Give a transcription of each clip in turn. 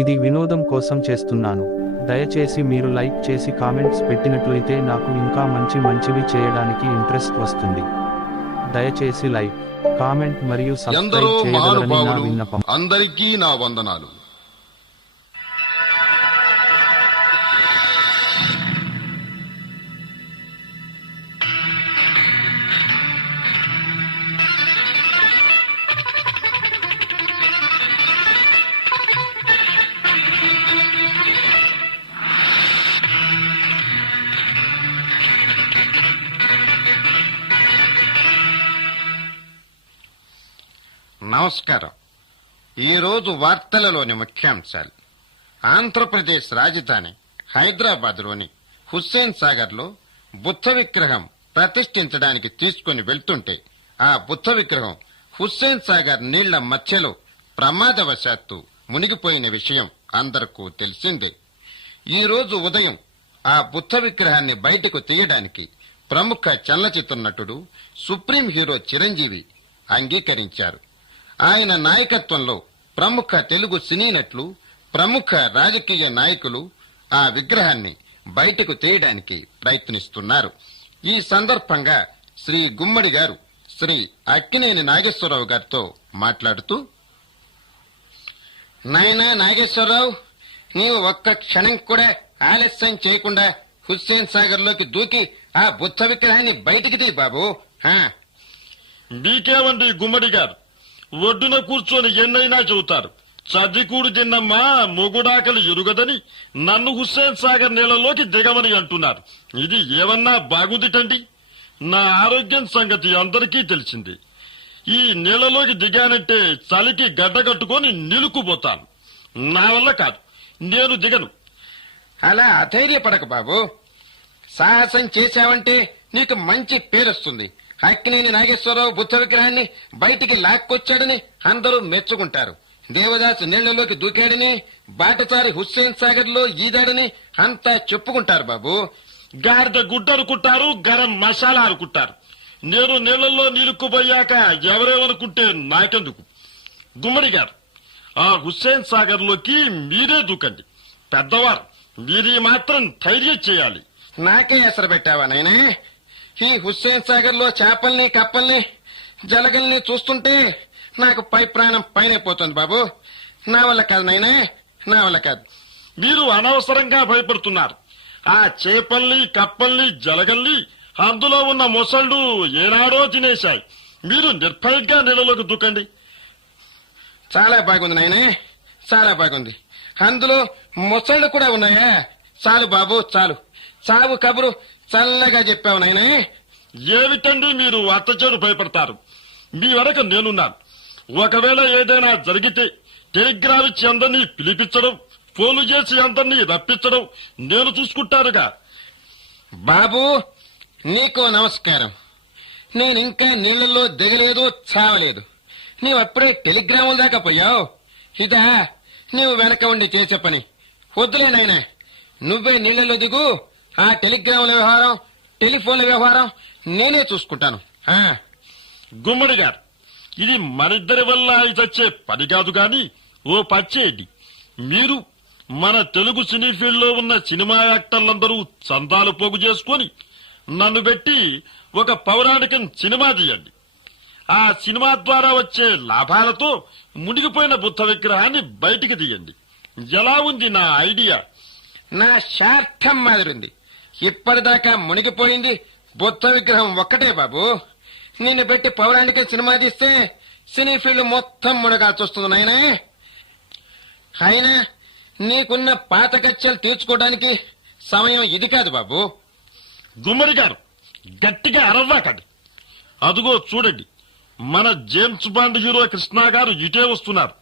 ఇది వినోదం కోసం చేస్తున్నాను. దయచేసి మీరు లైక్ చేసి కామెంట్స్ పెట్టినట్లయితే నాకు ఇంకా మంచివి చేయడానికి ఇంట్రెస్ట్ వస్తుంది. దయచేసి లైక్, కామెంట్ మరియు సబ్స్క్రైబ్ చేయగలరని నా విన్నపం. అందరికీ నా వందనాలు. నమస్కారం. ఈరోజు వార్తలలోని ముఖ్యాంశాలు. ఆంధ్రప్రదేశ్ రాజధాని హైదరాబాద్లోని హుస్సేన్ సాగర్లో బుద్ధ విగ్రహం ప్రతిష్ఠించడానికి తీసుకుని వెళ్తుంటే ఆ బుద్ధ విగ్రహం హుస్సేన్ సాగర్ నీళ్ల మధ్యలో ప్రమాదవశాత్తు మునిగిపోయిన విషయం అందరికీ తెలిసిందే. ఈరోజు ఉదయం ఆ బుద్ధ విగ్రహాన్ని బయటకు తీయడానికి ప్రముఖ చలనచిత్ర నటుడు, సుప్రీం హీరో చిరంజీవి అంగీకరించారు. ఆయన నాయకత్వంలో ప్రముఖ తెలుగు సినీ నటులు, ప్రముఖ రాజకీయ నాయకులు ఆ విగ్రహాన్ని బయటకు తీయడానికి ప్రయత్నిస్తున్నారు. ఈ సందర్భంగా శ్రీ గుమ్మడి గారు శ్రీ అక్కినేని నాగేశ్వరరావు గారితో మాట్లాడుతూ, నాయనా నాగేశ్వరరావు, నీవు ఒక్క క్షణం కూడా ఆలస్యం చేయకుండా హుస్సేన్ సాగర్ లోకి దూకి ఆ బుద్ధ విగ్రహాన్ని బయటికి తీ బాబు. మీకేమండి గుమ్మడి గారు, ఒడ్డున కూర్చొని ఎన్నైనా చెబుతారు. చదికూడు తిన్నమ్మా మొగుడాకలి ఎరుగదని నన్ను హుస్సేన్ సాగర్ నీళ్లలోకి దిగమని అంటున్నారు. ఇది ఏమన్నా బాగుందిటండి? నా ఆరోగ్యం సంగతి అందరికీ తెలిసింది. ఈ నీళ్లలోకి దిగానంటే చలికి గడ్డ కట్టుకొని నిలుకుపోతాను. నా వల్ల కాదు, నేను దిగను. అలా అధైర్యపడక బాబు. సాహసం చేశావంటే నీకు మంచి పేరొస్తుంది. అక్కినేని నాగేశ్వరరావు బుద్ధ విగ్రహాన్ని బయటికి లాక్కొచ్చాడని అందరూ మెచ్చుకుంటారు. దేవదాసు నీళ్లలోకి దూకాడని, బాటసారి హుస్సేన్ సాగర్ లో ఈదాడని అంతా చెప్పుకుంటారు బాబు. గాడిద గుడ్డ అనుకుంటారు, గరం మసాలా అనుకుంటారు. నేను నీళ్లలో నిలుక్కుపోయాక ఎవరేమనుకుంటే నాకెందుకు? గుమ్మడి గారు, ఆ హుస్సేన్ సాగర్ లోకి మీరే దూకండి. పెద్దవారు, మీరీ మాత్రం ధైర్యం చేయాలి. నాకే ఎసరు పెట్టావా నాయనే? ఈ హుస్సేన్ సాగర్ లో చేపల్ని, కప్పల్ని, జలగల్ని చూస్తుంటే నాకు పై ప్రాణం పైన పోతుంది బాబు. నా వల్ల కాదు నాయనే, నా వల్ల కాదు. మీరు అనవసరంగా భయపడుతున్నారు. ఆ చేపల్ని, కప్పల్ని, జలగల్ని, అందులో ఉన్న మొసళ్ళు ఏనాడో తినేశాయి. మీరు నిర్భయంగా నీళ్ళలోకి దూకండి. చాలా బాగుంది నాయనే, చాలా బాగుంది. అందులో మొసళ్ళు కూడా ఉన్నాయా? చాలు బాబు, చాలు. చావు కబురు చల్లగా చెప్పావు నాయనే. ఏమిటండి మీరు అత్తచేడు భయపడతారు? మీ వరకు నేనున్నాను. ఒకవేళ ఏదైనా జరిగితే టెలిగ్రామ్ ఇచ్చి అందరినీ పిలిపించడం, ఫోన్లు చేసి అందరినీ రప్పించడం నేను చూసుకుంటానుగా. బాబు, నీకో నమస్కారం. నేనింకా నీళ్లలో దిగలేదు, చావలేదు. నీవు అప్పుడే టెలిగ్రాముల దాకా పోయావు. ఇదా నీవు వెనక ఉండి చేసే పని? వద్దులే నాయనా, నువ్వే నీళ్లలో దిగు. ఆ టెలిగ్రాముల వ్యవహారం, టెలిఫోన్ల వ్యవహారం నేనే చూసుకుంటాను. గుమ్మడి గారు, ఇది మనిద్దరి వల్ల ఇది వచ్చే పని కాదు గాని ఓ పచ్చేయండి. మీరు మన తెలుగు సినీ ఫీల్డ్ లో ఉన్న సినిమా యాక్టర్లందరూ చందాలు పోగు చేసుకుని నన్ను పెట్టి ఒక పౌరాణిక సినిమా తీయండి. ఆ సినిమా ద్వారా వచ్చే లాభాలతో మునిగిపోయిన బుద్ధ విగ్రహాన్ని బయటికి తీయండి. ఎలా ఉంది నా ఐడియా? నా శార్థం మాదిరింది. ఇప్పటిదాకా మునిగిపోయింది బుద్ధ విగ్రహం ఒక్కటే బాబు. నిన్ను పెట్టి పౌరాణిక సినిమా తీస్తే సినీ ఫీల్డ్ మొత్తం మునగాల్సి వస్తుంది నాయనే. అయినా నీకున్న పాత కచ్చలు తీర్చుకోవడానికి సమయం ఇది కాదు బాబు. గుమ్మడి గారు, గట్టిగా అరవ్వాకండి. అదుగో చూడండి, మన జేమ్స్ బాండ్ హీరో కృష్ణ గారు ఇటే వస్తున్నారు.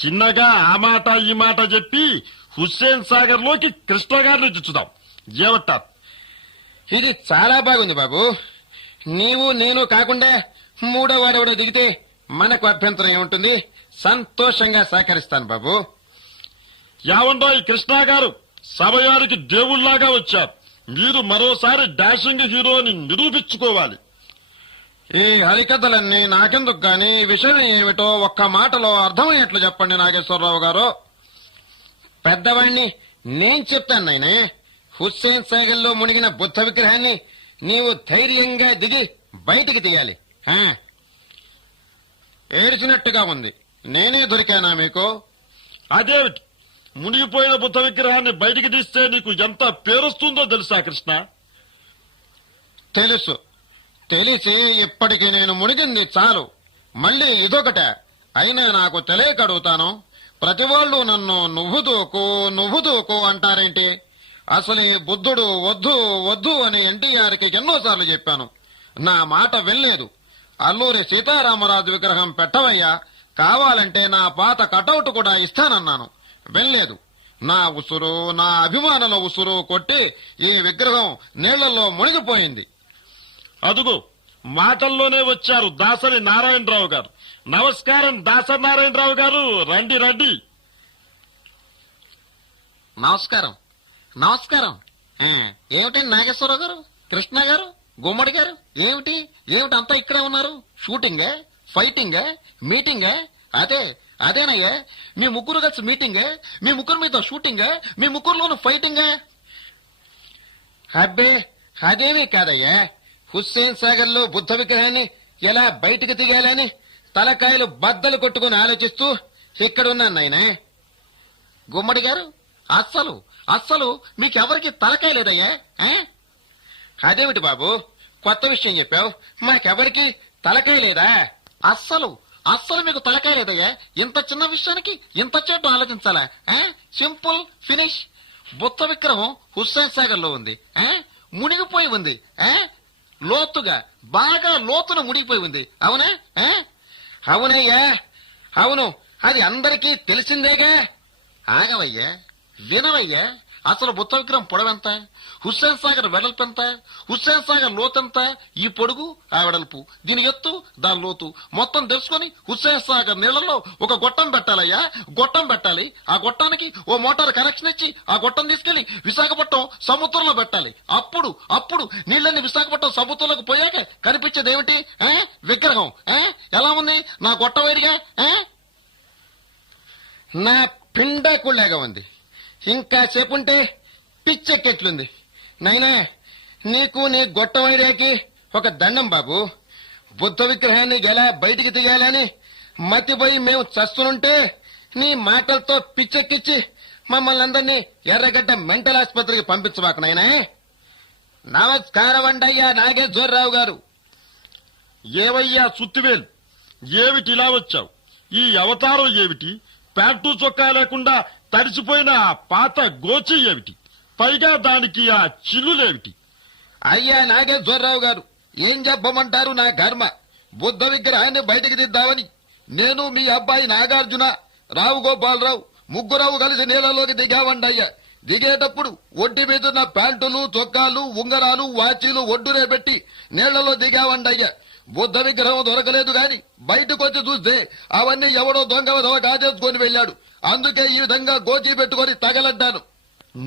చిన్నగా ఆ మాట ఈ మాట చెప్పి హుస్సేన్ సాగర్ లోకి కృష్ణ గారిని తెచ్చుదాం. ఏమంటారు? ఇది చాలా బాగుంది బాబు. నీవు నేను కాకుండా మూడో వాడెవడో దిగితే మనకు అభ్యంతరం ఏముంటుంది? సంతోషంగా సహకరిస్తాను బాబు. యావండో ఈ కృష్ణ గారు సమయానికి దేవుళ్లాగా వచ్చారు. మీరు మరోసారి డాషింగ్ హీరోని నిరూపించుకోవాలి. ఈ హరికథలన్నీ నాకెందుకు గాని విషయం ఏమిటో ఒక్క మాటలో అర్థమయ్యేట్లు చెప్పండి నాగేశ్వరరావు గారు. పెద్దవాణ్ణి నేను చెప్తాను నాయనే. హుస్సేన్ సాగర్లో మునిగిన బుద్ధ విగ్రహాన్ని నీవు ధైర్యంగా దిగి బయటికి తీయాలి. ఏడ్చినట్టుగా ఉంది. నేనే దొరికానా మీకు? అదేమిటి, మునిగిపోయిన బుద్ధ విగ్రహాన్ని బయటికి తీస్తే నీకు ఎంత పేరొస్తుందో తెలుసా కృష్ణ? తెలుసు. తెలిసి ఇప్పటికి నేను మునిగింది చాలు. మళ్ళీ ఇదొకట. అయినా నాకు తెలియక అడుగుతాను. ప్రతి వాళ్ళు నన్ను నువ్వు దూకు అంటారేంటి? అసలు ఈ బుద్ధుడు వద్దు వద్దు అని ఎన్టీఆర్కి ఎన్నోసార్లు చెప్పాను. నా మాట వినలేదు. అల్లూరి సీతారామరాజు విగ్రహం పెట్టవయ్యా, కావాలంటే నా పాత కటౌట్ కూడా ఇస్తానన్నాను. వినలేదు. నా ఉసురు, నా అభిమానుల ఉసురు కొట్టి ఈ విగ్రహం నీళ్లలో మునిగిపోయింది. అదుగో మాటల్లోనే వచ్చారు దాసరి నారాయణరావు గారు. నమస్కారం దాసరి నారాయణరావు గారు, రండి రండి. నమస్కారం. నమస్కారం. ఏమిటి నాగేశ్వరరావు గారు, కృష్ణ గారు, గుమ్మడి గారు, ఏమిటి అంతా ఇక్కడే ఉన్నారు? షూటింగా, ఫైటింగా, మీటింగా? అదేనయ్యా, మీ ముగ్గురు కలిసి మీటింగా? మీ ముగ్గురు మీద షూటింగా? మీ ముగ్గురులోనూ ఫైటింగా? అబ్బే, అదేమీ కాదయ్యా. హుస్సేన్ సాగర్ లో బుద్ధ విగ్రహాన్ని ఎలా బయటికి దిగాలని తలకాయలు బద్దలు కొట్టుకుని ఆలోచిస్తూ ఇక్కడున్నాను నాయనా. గుమ్మడి గారు, అస్సలు మీకెవరికి తలకాయ లేదయ్యా? అదేమిటి బాబు, కొత్త విషయం చెప్పావు. మాకెవరికి తలకాయ లేదా? అస్సలు మీకు తలకాయ లేదయ్యా. ఇంత చిన్న విషయానికి ఇంత చెడ్డ ఆలోచించాలా? Simple finish. బుద్ధ విగ్రహం హుస్సేన్ సాగర్ లో ఉంది. మునిగిపోయి ఉంది. లోతుగా, బాగా లోతున మునిగిపోయి ఉంది. అవునా? అవునయ్యా, అవును. అది అందరికీ తెలిసిందేగా. ఆగవయ్యా, వినవయ్యా. అసలు బుద్ధ విగ్రహం పొడవెంత? హుస్సేన్ సాగర్ వెడల్పెంత? హుస్సేన్ సాగర్ లోతెంత? ఈ పొడుగు, ఆ వెడల్పు, దీని ఎత్తు, దాని లోతు మొత్తం తెలుసుకొని హుస్సేన్ సాగర్ నీళ్లలో ఒక గొట్టం పెట్టాలయ్యా. గొట్టం పెట్టాలి. ఆ గొట్టానికి ఓ మోటార్ కనెక్షన్ ఇచ్చి ఆ గొట్టం తీసుకెళ్లి విశాఖపట్నం సముద్రంలో పెట్టాలి. అప్పుడు నీళ్ళని విశాఖపట్నం సముద్రంలోకి పోయాక కనిపించేది ఏమిటి? విగ్రహం. ఎలా ఉంది నా గొట్టం వైరిగా? నా పిండాకుళ్ళగా ఉంది. ఇంకా సేపుంటే పిచ్చెక్కెట్లుంది. నైనా, నీకు నీ గొట్టం ఐడియాకి ఒక దండం బాబు. బుద్ధ విగ్రహాన్ని ఎలా బయటికి తీయాలని మతిపోయి మేము చస్తుంటే నీ మాటలతో పిచ్చెక్కిచ్చి మమ్మల్ని అందరినీ ఎర్రగడ్డ మెంటల్ ఆసుపత్రికి పంపించబాక నాయనా. నమస్కారం అండయ్యా నాగేశ్వరరావు గారు. ఏవయ్యా సుత్తివేలు, ఏమిటి ఇలా వచ్చావు? ఈ అవతారం ఏమిటి? ప్యాంటు చొక్కా లేకుండా తడిసిపోయిన ఆ పాత గోచి ఏమిటి? పైగా దానికి ఆ చిల్లులేమిటి? అయ్యా నాగేశ్వరరావు గారు, ఏం చెప్పమంటారు? నా కర్మ. బుద్ధ విగ్రహాన్ని బయటికి దిద్దామని నేను, మీ అబ్బాయి నాగార్జున, రావు గోపాలరావు ముగ్గురావు కలిసి నీళ్లలోకి దిగామండయ్యా. దిగేటప్పుడు ఒంటి మీదున్న ప్యాంటులు, చొక్కాలు, ఉంగరాలు, వాచీలు ఒడ్డునే పెట్టి నీళ్లలో దిగామండయ్యా. బుద్ధ విగ్రహం దొరకలేదు గాని బయటకొచ్చి చూస్తే అవన్నీ ఎవడో దొంగ కాజేసుకొని వెళ్ళాడు. అందుకే ఈ విధంగా గోచీ పెట్టుకొని తగలడ్డాను.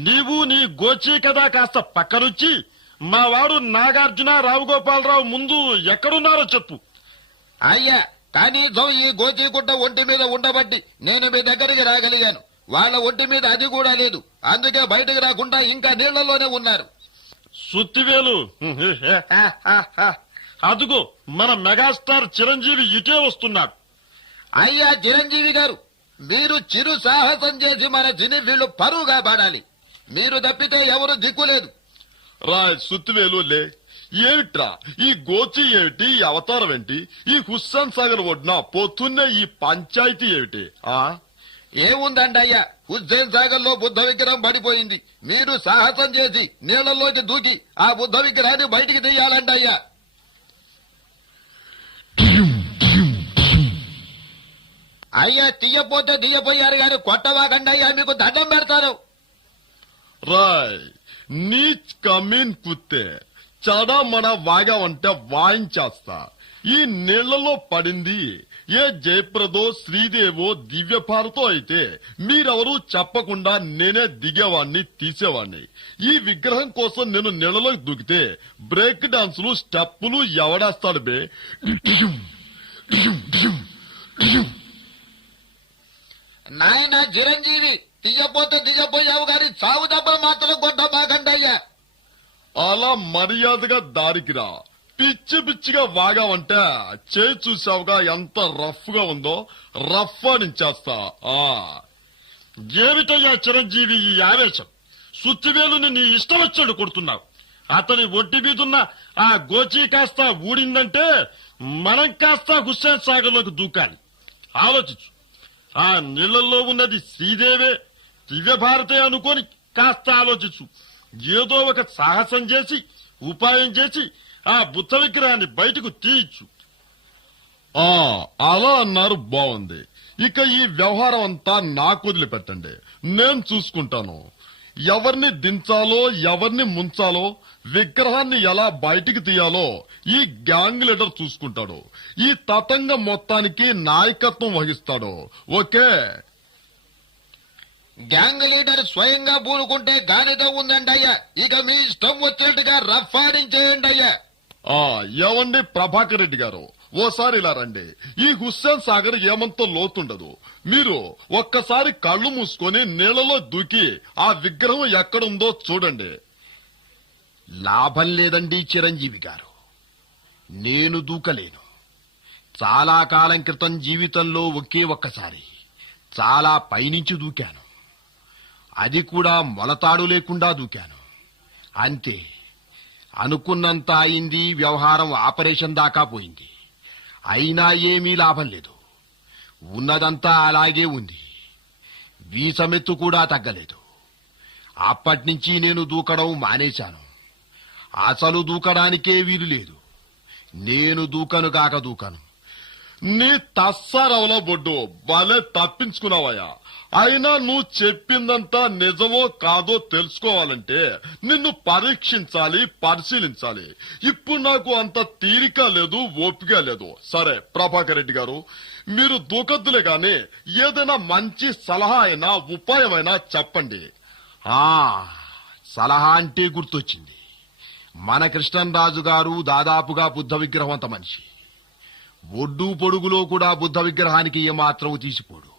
నీవు నీ గోచీ కదా కాస్త పక్కనుంచి మా వాడు నాగార్జున, రావు గోపాలరావు ముందు ఎక్కడున్నారో చెప్పు. అయ్యా, కనీసం ఈ గోచీ గుట్ట ఒంటి మీద ఉండబట్టి నేను మీ దగ్గరికి రాగలిగాను. వాళ్ళ ఒంటి మీద అది కూడా లేదు. అందుకే బయటకు రాకుండా ఇంకా నీళ్లలోనే ఉన్నారు. సుత్తివేలు, అదుగో మన మెగాస్టార్ చిరంజీవి ఇటే వస్తున్నాడు. అయ్యా చిరంజీవి గారు, మీరు చిరు సాహసం చేసి మన సినీ వీళ్ళు పరువుగా పాడాలి. మీరు తప్పితే ఎవరు దిక్కులేదు. రా సుత్తివేలు లే. ఏమిట్రా ఈ గోచి ఏమిటి? ఈ అవతారం ఏంటి? ఈ హుస్సేన్ సాగర్ ఒడ్డున పోతున్నే ఈ పంచాయతీ ఏమిటి? ఏముందండి అయ్యా, హుస్సేన్ సాగర్ లో బుద్ధ విగ్రహం పడిపోయింది. మీరు సాహసం చేసి నీళ్లలోకి దూకి ఆ బుద్ధ విగ్రహాన్ని బయటికి తీయాలండి అయ్యా. అయ్యా, తీయపోతే తీయపోయారు గాని కొట్టవాకండి అయ్యా, మీకు దండం పెడతారు. రాయ్ నీచ్ కమీన్ కుత్తే, చడమడ వాగావంటే వాయించేస్తా. ఈ నీళ్లలో పడింది ఏ జయప్రదో, శ్రీదేవో, దివ్యభారతో అయితే మీరెవరూ చెప్పకుండా నేనే దిగేవాణ్ణి, తీసేవాణ్ణి. ఈ విగ్రహం కోసం నేను నీళ్లలోకి దూకితే బ్రేక్ డాన్సులు, స్టెప్పులు ఎవడేస్తాడు బే? నాయన చిరంజీవి, తీయపోతే తీయపోయావు గాని చావు దెబ్బలు మాత్రం కొట్టమాకండయ్యా. అలా మర్యాదగా దారికి రా. పిచ్చి పిచ్చిగా వాగావంటే చేయి చూసావుగా ఎంత రఫ్ గా ఉందో, రఫ్ ఆడించేస్తా. ఏమిటయ్యా చిరంజీవి ఈ ఆవేశం? సుత్తివేలుని నీ ఇష్టం వచ్చాడు కొడుతున్నావు. అతని ఒంటి మీదున్న ఆ గోచీ కాస్త ఊడిందంటే మనం కాస్త హుస్సేన్ సాగర్ లోకి దూకాలి. ఆలోచించు. ఆ నీళ్లలో ఉన్నది శ్రీదేవే, దివ్య భారతే అనుకొని కాస్త ఆలోచించు. ఏదో ఒక సాహసం చేసి ఉపాయం చేసి ఆ బుద్ధ విగ్రహాన్ని బయటకు తీయచ్చు. అలా అన్నారు, బాగుంది. ఇక ఈ వ్యవహారం అంతా నాకు వదిలిపెట్టండి, నేను చూసుకుంటాను. ఎవరిని దించాలో, ఎవరిని ముంచాలో, విగ్రహాన్ని ఎలా బయటికి తీయాలో ఈ గ్యాంగ్ లీడర్ చూసుకుంటాడు. ఈ తతంగం మొత్తానికి నాయకత్వం వహిస్తాడు. ఓకే? గ్యాంగ్ లీడర్ స్వయంగా పూనుకుంటే గాలితో ఉందండి అయ్యా. ఇక మీ ఇష్టం వచ్చినట్టుగా రఫ్ ఆడించేయండి అయ్యా. ఏమండి ప్రభాకర్ రెడ్డి గారు, ఓసారి ఇలా రండి. ఈ హుస్సేన్ సాగర్ ఏమంతో లోతుండదు. మీరు ఒక్కసారి కళ్ళు మూసుకొని నీళ్లలో దూకి ఆ విగ్రహం ఎక్కడుందో చూడండి. లాభం లేదండి చిరంజీవి గారు, నేను దూకలేను. చాలా కాలం క్రితం జీవితంలో ఒకే ఒక్కసారి చాలా పైనుంచి దూకాను. అది కూడా మొలతాడు లేకుండా దూకాను. అంతే, అనుకున్నంత అయింది. వ్యవహారం ఆపరేషన్ దాకా పోయింది. అయినా ఏమీ లాభం లేదు. ఉన్నదంతా అలాగే ఉంది. వీసమెత్తు కూడా తగ్గలేదు. అప్పటినుంచి నేను దూకడం మానేశాను. అసలు దూకడానికే వీలు లేదు. నేను దూకను కాక దూకను. నీ తస్సారవలో బొడ్డు భలే తప్పించుకున్నావయ్యా. అయినా నువ్వు చెప్పిందంతా నిజమో కాదో తెలుసుకోవాలంటే నిన్ను పరీక్షించాలి, పరిశీలించాలి. ఇప్పుడు నాకు అంత తీరిక లేదు, ఓపిక లేదు. సరే ప్రభాకర్ రెడ్డి గారు, మీరు దూకద్దులే గాని ఏదైనా మంచి సలహా అయినా ఉపాయమైనా చెప్పండి. సలహా అంటే గుర్తొచ్చింది. మన కృష్ణరాజు గారు దాదాపుగా బుద్ధ విగ్రహం అంత మనిషి. ఒడ్డు పొడుగులో కూడా బుద్ధ విగ్రహానికి ఏమాత్రం తీసిపోడు.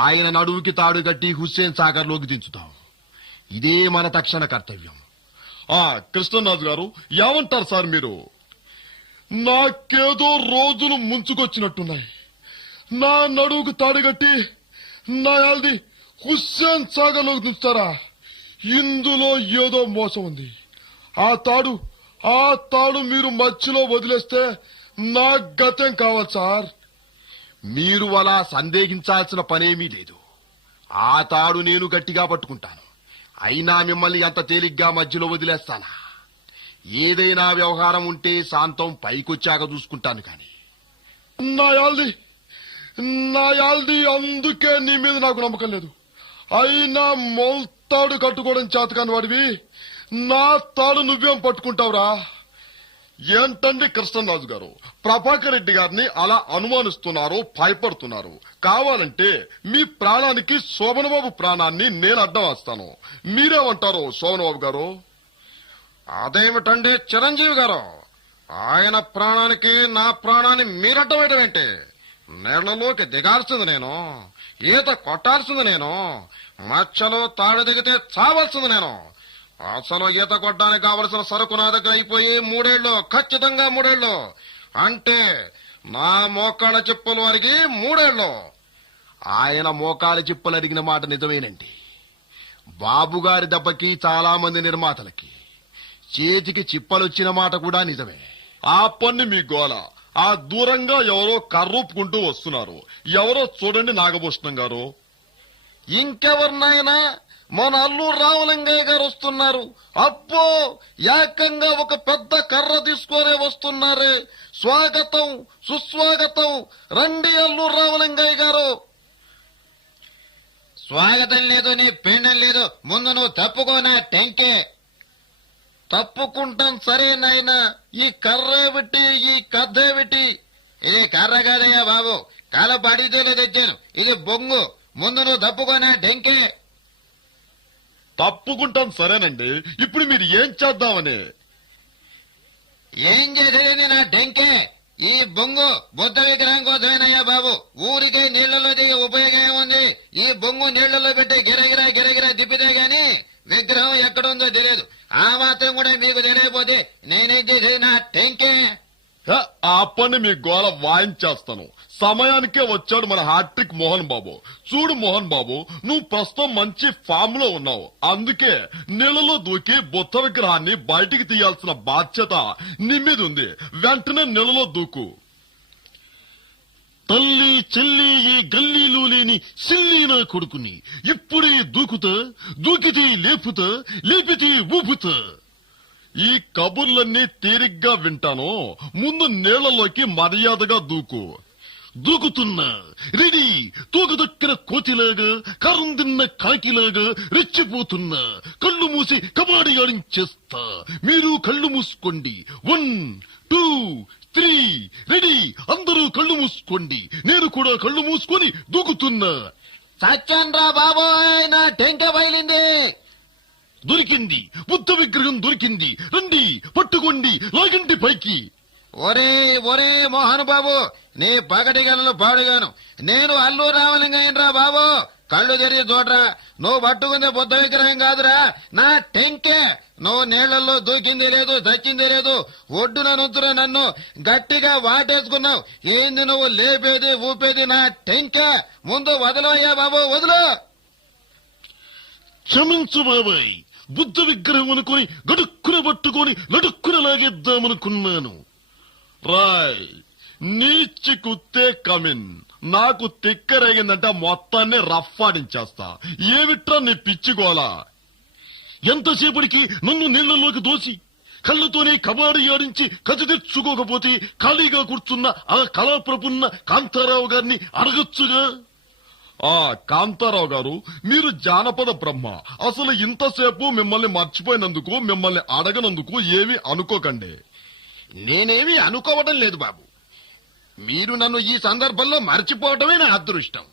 ఆయన నడువుకి తాడు కట్టి హుస్సేన్ సాగర్ లోకి దించుతాం. ఇదే మన తక్షణ కర్తవ్యం. కృష్ణరాజు గారు, ఏమంటారు సార్ మీరు? నాకేదో రోజులు ముంచుకొచ్చినట్టున్నాయి. నా నడువుకు తాడు కట్టి నా యాల్ది హుస్సేన్ సాగర్ లోకి దించుతారా? ఇందులో ఏదో మోసం ఉంది. ఆ తాడు మీరు మధ్యలో వదిలేస్తే నా గతం కావాలి సార్. మీరు అలా సందేహించాల్సిన పనేమీ లేదు. ఆ తాడు నేను గట్టిగా పట్టుకుంటాను. అయినా మిమ్మల్ని అంత తేలిగ్గా మధ్యలో వదిలేస్తానా? ఏదైనా వ్యవహారం ఉంటే శాంతం పైకొచ్చాక చూసుకుంటాను. కాని నా యాల్ది అందుకే నీ మీద నాకు నమ్మకం లేదు. అయినా మొల్తాడు కట్టుకోవడం చేతకాని వాడివి నా తాడు నువ్వేం పట్టుకుంటావురా? ఏంటండి కృష్ణరాజు గారు, ప్రభాకర్ రెడ్డి గారిని అలా అనుమానిస్తున్నారు, భయపడుతున్నారు. కావాలంటే మీ ప్రాణానికి శోభనబాబు ప్రాణాన్ని నేను అడ్డం వేస్తాను. మీరేమంటారు శోభనబాబు గారు? అదేమిటండి చిరంజీవి గారు, ఆయన ప్రాణానికి నా ప్రాణాన్ని మీరడ్డం వేయడం ఏంటి? నీళ్లలోకి దిగాల్సింది నేను, ఈత కొట్టాల్సింది నేను, మచ్చలో తాడు దిగితే చావాల్సింది నేను. అసలు ఈత కొట్టడానికి కావలసిన సరుకు నా దగ్గర అయిపోయి 3 ఏళ్లు, ఖచ్చితంగా 3 ఏళ్లు. అంటే నా మోకాళ్ళ చెప్పులు అరిగి 3 ఏళ్లు. ఆయన మోకాలి చిప్పలు అడిగిన మాట నిజమేనండి. బాబుగారి దెబ్బకి చాలా మంది నిర్మాతలకి చేతికి చిప్పలొచ్చిన మాట కూడా నిజమే. ఆ పన్ని మీ గోల. ఆ దూరంగా ఎవరో కర్రూపుకుంటూ వస్తున్నారు. ఎవరో చూడండి నాగభూషణం గారు. ఇంకెవరినైనా మన అల్లూరు రామలింగయ్య గారు వస్తున్నారు. అబ్బో, ఏకంగా ఒక పెద్ద కర్ర తీసుకొని వస్తున్నారే. స్వాగతం, సుస్వాగతం. రండి అల్లూరు రామలింగయ్య గారు. స్వాగతం లేదు, నీ పిండం లేదు. ముందు నువ్వు తప్పుకోనా టెంకే. తప్పుకుంటాం సరేనాయనా. ఈ కర్రేమిటి, ఈ కథేమిటి? ఇది కర్ర కాదయ్యా బాబు, కాలపాడితేనే తెచ్చాను. ఇది బొంగు. ముందు నువ్వు తప్పుకోనా డెంకే. తప్పుకుంటాం సరేనండి. ఇప్పుడు మీరు ఏం చేద్దామని? ఏం చేసేది నా డెంకే? ఈ బొంగు బుద్ధ విగ్రహం కోసమేనయ్యా బాబు. ఊరికే నీళ్లలో దిగే ఉపయోగం ఏముంది? ఈ బొంగు నీళ్లలో పెట్టి గిరగిరా గిరగిరా తిప్పితే గాని విగ్రహం ఎక్కడుందో తెలియదు. ఆ మాత్రం కూడా మీకు తెలియకపోతే నేనేం చేసేది? నా టెంకే. ఆ పని మీ గోల వాయించేస్తాను. సమయానికే వచ్చాడు మన హ్యాట్రిక్ మోహన్ బాబు. చూడు మోహన్ బాబు, నువ్వు ప్రస్తుతం మంచి ఫామ్ లో ఉన్నావు. అందుకే నీళ్లలో దూకి బుద్ధ విగ్రహాన్ని బయటికి తీయాల్సిన బాధ్యత నీ మీద ఉంది. వెంటనే నీళ్లలో దూకు. తల్లి చెల్లి ఈ గల్లీలో లేని సిల్లి నా కొడుకుని ఇప్పుడే దూకుతా, దూకితే లేపుతా, లేపితే ఊపుతా. ఈ కబుర్లన్నీ తీరిగ్గా వింటాను. ముందు నీళ్లలోకి మర్యాదగా దూకు. దూకుతున్నా, రెడీ. తూకదొక్కిన కోతిలాగా, కారం తిన్న కాకిలాగా రెచ్చిపోతున్నా. కళ్ళు మూసి కబాడీ ఆడించేస్తా. మీరు కళ్ళు మూసుకోండి. 1, 2, 3 రెడీ. అందరూ కళ్ళు మూసుకోండి. నేను కూడా కళ్ళు మూసుకొని దూకుతున్నా. సత్యంరా బాబోయ్, నా టెంక బయలింది. దొరికింది, బుద్ధ విగ్రహం దొరికింది. రండి, పట్టుకోండి, లాగండి పైకి. ఒరే ఒరే మోహన్ బాబు, నీ పగటి గలను పాడుగాను. నేను అల్లు రామలింగయ్యరా బాబు. కళ్ళు తెరిచి చూడరా, నువ్వు పట్టుకుందే బుద్ధ విగ్రహం కాదురా, నా టెంకే. నువ్వు నీళ్లలో దూకింది లేదు, చచ్చింది లేదు. ఒడ్డున నుంచురా నన్ను గట్టిగా వాటేసుకున్నావు. ఏంది నువ్వు లేపేది ఊపేది? నా టెంకే. ముందు వదలవయ్యా బాబు, వదులు. క్షమించు బాబాయ్, బుద్ధ విగ్రహం అనుకుని గడుక్కున పట్టుకొని లడుక్కున లాగేద్దామనుకున్నాను. రాయ్, నీచి కుత్తే కమిన్. నాకు తిక్కరేగిందంటే మొత్తాన్ని రఫ్ఫాడించేస్తా. ఏమిట్రా నీ పిచ్చిగోలా? ఎంతసేపటికి నన్ను నీళ్లలోకి దోసి కళ్ళతోనే కబాడీ ఆడించి కథ తెచ్చుకోకపోతే ఖాళీగా కూర్చున్న ఆ కళాప్రపున్న కాంతారావు గారిని అడగచ్చుగా. ఆ కాంతారావు గారు, మీరు జానపద బ్రహ్మ. అసలు ఇంతసేపు మిమ్మల్ని మర్చిపోయినందుకు, మిమ్మల్ని అడగనందుకు ఏమీ అనుకోకండి. నేనేమీ అనుకోవడం లేదు బాబు. మీరు నన్ను ఈ సందర్భంలో మర్చిపోవటమే నా అదృష్టం.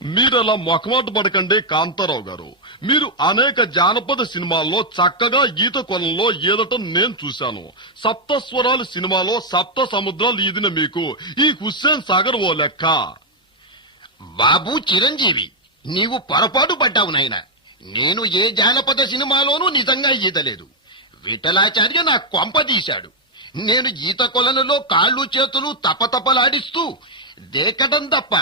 మీరలా మొఖమాట పడకండి కాంతారావు గారు. మీరు అనేక జానపద సినిమాల్లో చక్కగా ఈత కొలంలో ఈదటం నేను చూశాను. సప్తస్వరాలు సినిమాలో సప్త సముద్రాలు ఈదిన మీకు ఈ హుస్సేన్ సాగర్ ఓ లెక్క. బాబు చిరంజీవి, నీవు పొరపాటు పడ్డావు నాయనా. నేను ఏ జానపద సినిమాలోనూ నిజంగా ఈదలేదు. విఠలాచార్య నా కొంప తీశాడు. నేను ఈత కొలనులో కాళ్ళు చేతులు తపతపలాడిస్తూ దేకడం తప్ప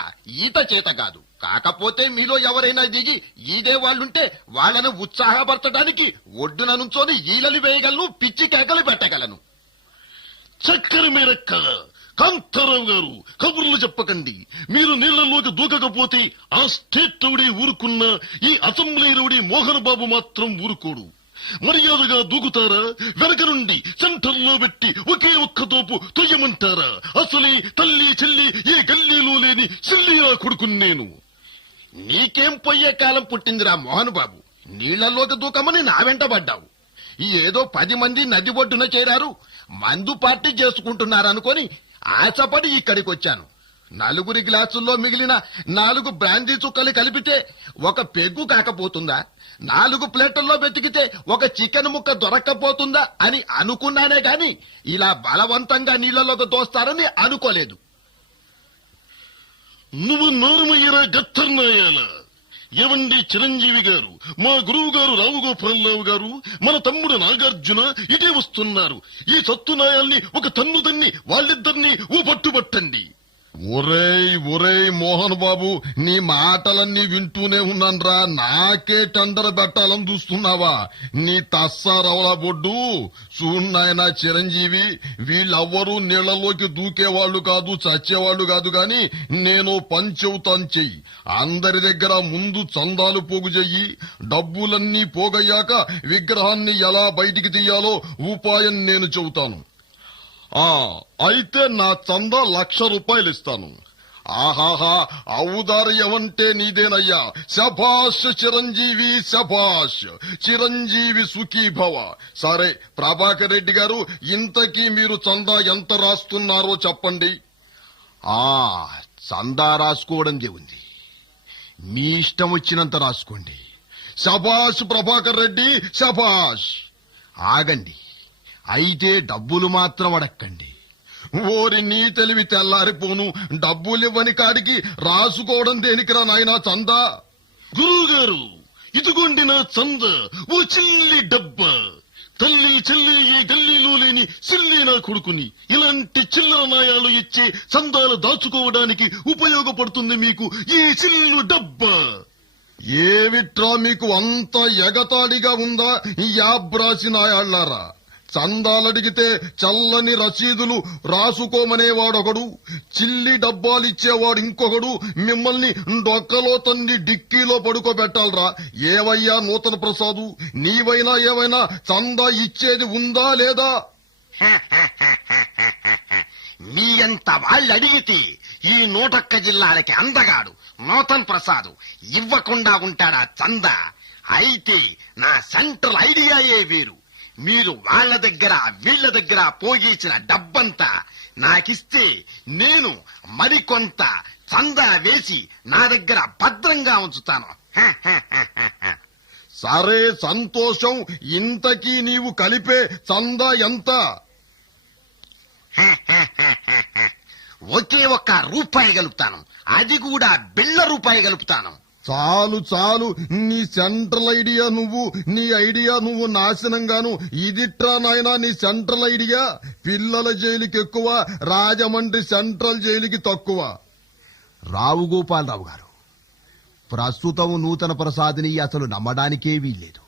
ఈత చేత కాదు. కాకపోతే మీలో ఎవరైనా దిగి ఈదే వాళ్ళుంటే వాళ్ళను ఉత్సాహపరచడానికి ఒడ్డున నుంచోని ఈలలు వేయగలను, పిచ్చి కేకలు పెట్టగలను. చక్కర మీరక్క కాంతారావు గారు, కబుర్లు చెప్పకండి. మీరు నీళ్లలోకి దూకకపోతే ఆ స్టేట్ రౌడీ ఊరుకున్నా ఈ అసెంబ్లీ రౌడీ మోహన్ బాబు మాత్రం ఊరుకోడు. మర్యాదగా దూకుతారా? వెనక నుండి సెంటర్లో పెట్టి ఒకే ఒక్క తోపు తొయ్యమంటారా? అసలే తల్లి చెల్లి ఏ గల్లీలో లేని సిల్లిరా కొడుకుని నేను. నీకేం పోయే కాలం పుట్టిందిరా మోహన్ బాబు. నీళ్లలోకి దూకమని నా వెంట పడ్డావు. ఏదో 10 మంది నది ఒడ్డున చేరారు, మందు పార్టీ చేసుకుంటున్నారనుకొని ఆశపడి ఇక్కడికి వచ్చాను. 4 గ్లాసుల్లో మిగిలిన 4 బ్రాందీ చుక్కలు కలిపితే ఒక పెగ్గు కాకపోతుందా? 4 ప్లేట్లలో వెతికితే ఒక చికెన్ ముక్క దొరక్కపోతుందా అని అనుకున్నానే గాని ఇలా బలవంతంగా నీళ్లలోకి దోస్తారని అనుకోలేదు. నువ్వు నోరుమయ్యరా గత్తర్నాయాల. ఏవండి చిరంజీవి గారు, మా గురువు గారు రావుగోపాలరావు గారు, మన తమ్ముడు నాగార్జున ఇటే వస్తున్నారు. ఈ సత్తునాయాల్ని ఒక తన్ను తన్ని వాళ్ళిద్దరినీ ఓ పట్టుబట్టండి. ఒరేయ్ మోహన్ బాబు, నీ మాటలన్నీ వింటూనే ఉన్నాన్రా. నాకే టెండర్ పెట్టాలని చూస్తున్నావా? నీ తస్సారవలా బొడ్డు. చూన్నాయనా చిరంజీవి, వీళ్ళెవ్వరూ నీళ్లలోకి దూకేవాళ్లు కాదు, చచ్చేవాళ్లు కాదు. గాని నేను పని చెబుతాను, చెయ్యి. అందరి దగ్గర ముందు చందాలు పోగు చెయ్యి. డబ్బులన్నీ పోగయ్యాక విగ్రహాన్ని ఎలా బయటికి తీయాలో ఉపాయం నేను చెబుతాను. అయితే నా చందా 1,00,000 రూపాయలు ఇస్తాను. ఆహాహా, ఔదార్యమంటే నీదేనయ్యా. శభాష్ చిరంజీవి, శభాష్. చిరంజీవి సుఖీభవ. సరే ప్రభాకర్ రెడ్డి గారు, ఇంతకీ మీరు చందా ఎంత రాస్తున్నారో చెప్పండి. చందా రాసుకోవడందే ఉంది, మీ ఇష్టం వచ్చినంత రాసుకోండి. శభాష్ ప్రభాకర్ రెడ్డి, శభాష్. ఆగండి, అయితే డబ్బులు మాత్రం అడక్కండి. ఓరి నీ తెలివి తెల్లారిపోను. డబ్బులివ్వని కాడికి రాసుకోవడం దేనికిరా నాయనా చందా? గురువుగారు, ఇదిగోండి నా చంద, ఓ చిల్లి డబ్బా. తల్లి చెల్లి ఈ గల్లీలో లేని సిల్లి నా కొడుకుని. ఇలాంటి చిల్లర నాయాలు ఇచ్చే చందాలు దాచుకోవడానికి ఉపయోగపడుతుంది మీకు ఈ చిల్లు డబ్బా. ఏమిట్రా మీకు అంత ఎగతాళిగా ఉందా ఈ యాబ్రాసి నాయాళ్లారా? చందాలడిగితే చల్లని రసీదులు రాసుకోమనేవాడొకడు, చిల్లి డబ్బాలిచ్చేవాడు ఇంకొకడు. మిమ్మల్ని డొక్కలో తన్ని డిక్కీలో పడుకోబెట్టాలరా. ఏవయ్యా నూతన ప్రసాదు, నీవైనా ఏవైనా చందా ఇచ్చేది ఉందా లేదా? మీ అంత వాళ్ళు అడిగితే ఈ 101 జిల్లాలకి అందగాడు నూతన్ ప్రసాద్ ఇవ్వకుండా ఉంటాడా చందా? అయితే నా సెంట్రల్ ఐడియాయే వేరు. మీరు వాళ్ళ దగ్గర వీళ్ల దగ్గర పోగేసిన డబ్బంతా నాకిస్తే నేను మరికొంత చందా వేసి నా దగ్గర భద్రంగా ఉంచుతాను. సరే సంతోషం. ఇంతకీ నీవు కలిపే చందా ఎంత? ఒకే ఒక్క రూపాయి కలుపుతాను, అది కూడా బిళ్ళ రూపాయి కలుపుతాను. చాలు చాలు, నీ సెంట్రల్ ఐడియా నువ్వు, నీ ఐడియా నువ్వు నాశనంగాను. ఇదిట్రా నాయనా నీ సెంట్రల్ ఐడియా. పిల్లల జైలుకి ఎక్కువ, రాజమండ్రి సెంట్రల్ జైలుకి తక్కువ. రావు గోపాలరావు గారు, ప్రస్తుతం నూతన ప్రసాద్ని అసలు నమ్మడానికే వీల్లేదు.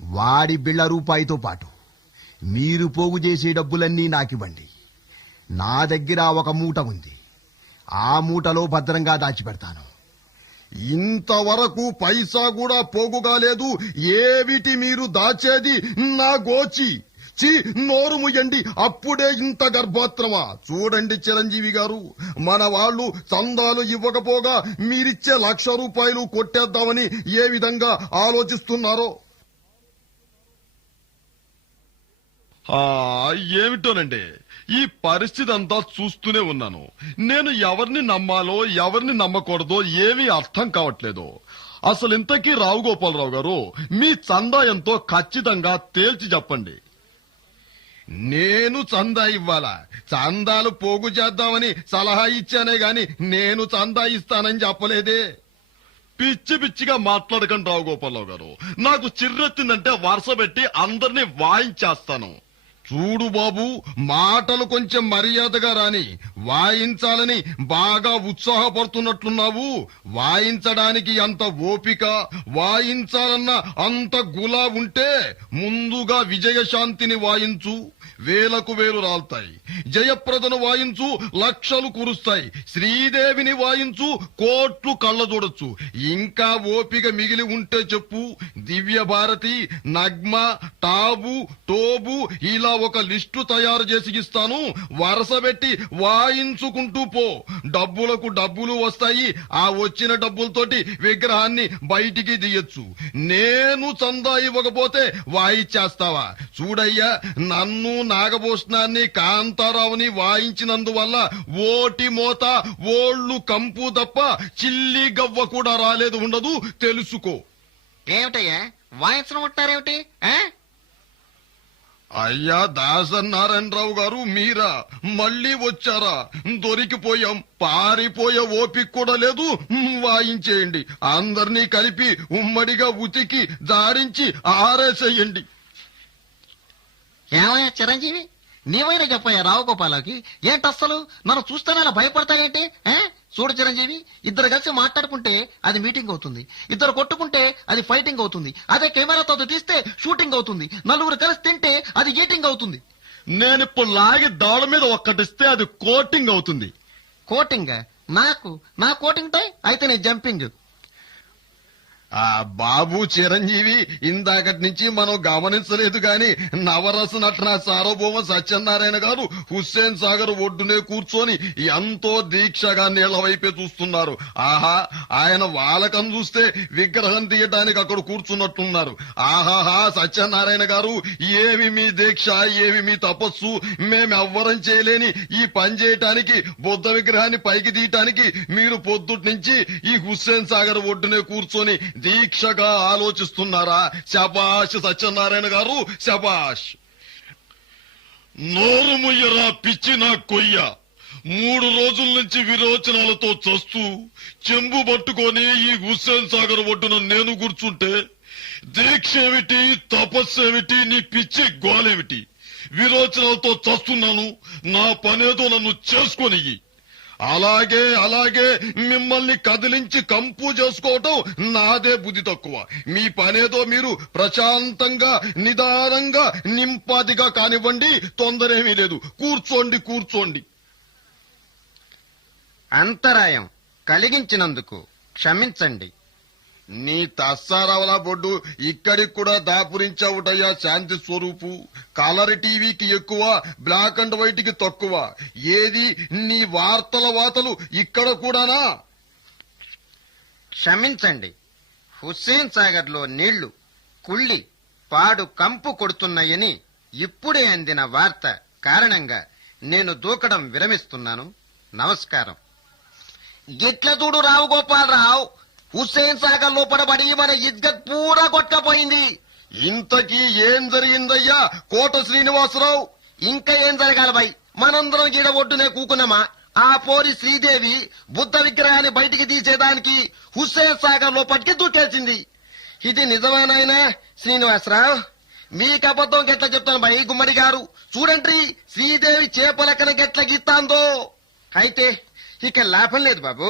వాడి బిళ్ళ రూపాయితో పాటు మీరు పోగు చేసే డబ్బులన్నీ నాకివ్వండి. నా దగ్గర ఒక మూట ఉంది, ఆ మూటలో భద్రంగా దాచిపెడతాను. ఇంతవరకు పైసా కూడా పోగుగాలేదు. ఏవిటి మీరు దాచేది? నా గోచి చి నోరు ముయ్యండి. అప్పుడే ఇంత గర్భోత్రమా? చూడండి చిరంజీవి గారు, మన వాళ్ళు చందాలు ఇవ్వకపోగా మీరిచ్చే 1,00,000 రూపాయలు కొట్టేద్దామని ఏ విధంగా ఆలోచిస్తున్నారో. ఏమిటోనండి, ఈ పరిస్థితి అంతా చూస్తూనే ఉన్నాను. నేను ఎవరిని నమ్మాలో ఎవరిని నమ్మకూడదో ఏమీ అర్థం కావట్లేదు. అసలు ఇంతకీ రావు గోపాలరావు గారు, మీ చందా ఎంతో ఖచ్చితంగా తేల్చి చెప్పండి. నేను చందా ఇవ్వాలా? చందాలు పోగు చేద్దామని సలహా ఇచ్చానే గాని నేను చందా ఇస్తానని చెప్పలేదే. పిచ్చి పిచ్చిగా మాట్లాడకండి రావు గోపాలరావు గారు. నాకు చిర్రెత్తిందంటే వరుస పెట్టి అందరినీ వాయించేస్తాను. చూడు బాబు, మాటలు కొంచెం మర్యాదగా రాని. వాయించాలని బాగా ఉత్సాహపడుతున్నట్లున్నావు. వాయించడానికి అంత ఓపిక, వాయించాలన్న అంత గులా ఉంటే ముందుగా విజయశాంతిని వాయించు, వేలకు వేలు రాల్తాయి. జయప్రదను వాయించు, లక్షలు కురుస్తాయి. శ్రీదేవిని వాయించు, కోట్లు కళ్ళ చూడొచ్చు. ఇంకా ఓపిక మిగిలి ఉంటే చెప్పు. దివ్య భారతి, నగ్మ, టాబు, టోబు ఇలా ఒక లిస్టు తయారు చేసి ఇస్తాను. వరసబెట్టి వాయించుకుంటూ పో. డబ్బులకు డబ్బులు వస్తాయి. ఆ వచ్చిన డబ్బులతోటి విగ్రహాన్ని బయటికి తీయొచ్చు. నేను చందా ఇవ్వకపోతే వాయిచ్చేస్తావా? చూడయ్యా, నన్ను నాగభూషణాన్ని కాంతారావుని వాయించినందువల్ల ఓటి మోత, ఓళ్లు కంపు తప్ప చిల్లి గవ్వ కూడా రాలేదు ఉండదు, తెలుసుకో. ఏమిటయ్యా వాయించడం ఉంటారేమిటి? అయ్యా దాసనారాయణరావు గారు, మీరా? మళ్ళీ వచ్చారా? దొరికిపోయాం. పారిపోయే ఓపిక కూడా లేదు. వాయించేయండి. అందరినీ కలిపి ఉమ్మడిగా ఉతికి జారించి ఆరేసేయండి. ఏమయ్యా చిరంజీవి, నీవైనా చెప్పయ్యా రావు గోపాలకి. ఏంటి అస్సలు నన్ను చూస్తేనే అలా భయపడతాయేంటి? చూడు చిరంజీవి, ఇద్దరు కలిసి మాట్లాడుకుంటే అది మీటింగ్ అవుతుంది, ఇద్దరు కొట్టుకుంటే అది ఫైటింగ్ అవుతుంది, అదే కెమెరాతో తీస్తే షూటింగ్ అవుతుంది, నలుగురు కలిసి తింటే అది ఈటింగ్ అవుతుంది. నేనిప్పుడు లాగి దవడ మీద ఒక్కటిస్తే అది కోటింగ్ అవుతుంది. కోటింగ్? నా కోటింగ్ టై అయితే నేను జంపింగ్. ఆ బాబు చిరంజీవి, ఇందాకటి నుంచి మనం గమనించలేదు గాని నవరస నటన సార్వభౌమ సత్యనారాయణ గారు హుస్సేన్ సాగర్ ఒడ్డునే కూర్చొని ఎంతో దీక్షగా నీళ్ల వైపే చూస్తున్నారు. ఆహా, ఆయన వాళ్ళకం చూస్తే విగ్రహం తీయటానికి అక్కడ కూర్చున్నట్టున్నారు. ఆహాహా, సత్యనారాయణ గారు, ఏమి మీ దీక్ష, ఏమి మీ తపస్సు. మేమెవ్వరం చేయలేని ఈ పని చేయటానికి, బుద్ధ విగ్రహాన్ని పైకి తీయటానికి మీరు పొద్దుటి నుంచి ఈ హుస్సేన్ సాగర్ ఒడ్డునే కూర్చొని దీక్షగా ఆలోచిస్తున్నారా? శబాష్ సత్యనారాయణ గారు, శబాష్. నోరు ముయ్యరా పిచ్చి నా కొయ్య. 3 రోజుల నుంచి విరోచనాలతో చస్తూ చెంబు పట్టుకొని ఈ హుస్సేన్ సాగర్ ఒడ్డున నేను కూర్చుంటే దీక్షేమిటి, తపస్సేమిటి, నీ పిచ్చి గోలేమిటి? విరోచనాలతో చస్తున్నాను, నా పనేదో నన్ను చేసుకొనియ్యి. అలాగే మిమ్మల్ని కదిలించి కంపు చేసుకోవటం నాదే బుద్ధి తక్కువ. మీ పనేదో మీరు ప్రశాంతంగా నిదానంగా నింపాదిగా కానివ్వండి, తొందరేమీ లేదు. కూర్చోండి. అంతరాయం కలిగించినందుకు క్షమించండి. నీ తస్సారావలా బొడ్డు ఇక్కడికి కూడా దాపురించావుటయ్యా శాంతి స్వరూపు. కలర్ టీవీకి ఎక్కువ, బ్లాక్ అండ్ వైట్ కి తక్కువ. ఏది నీ వార్తలు ఇక్కడ కూడానా? క్షమించండి. హుస్సేన్ సాగర్ లో నీళ్లు కుళ్ళి పాడు కంపు కొడుతున్నాయని ఇప్పుడే అందిన వార్త కారణంగా నేను దూకడం విరమిస్తున్నాను. నమస్కారం. గిట్ల చూడు రావు గోపాలరావు, హుస్సేన్ సాగర్ లో పడబడి మన ఇజ్జత్ పూరా కొట్టపోయింది. ఇంతకీ ఏం జరిగిందయ్యా కోట శ్రీనివాసరావు? ఇంకా ఏం జరగాలి బై? మనందరం గీడ ఒడ్డునే కూకున్నామా? ఆ పోరి శ్రీదేవి బుద్ధ విగ్రహాన్ని బయటికి తీసేదానికి హుస్సేన్ సాగర్ లోపలికి దూకేసింది. ఇది నిజమేనాయనా శ్రీనివాసరావు? మీకు అబద్ధం గెట్ల చెప్తాను బై గుమ్మడి గారు. చూడండి శ్రీదేవి చేపలెక్కన గెట్ల గీస్తాందో. అయితే ఇక లాభం లేదు బాబు,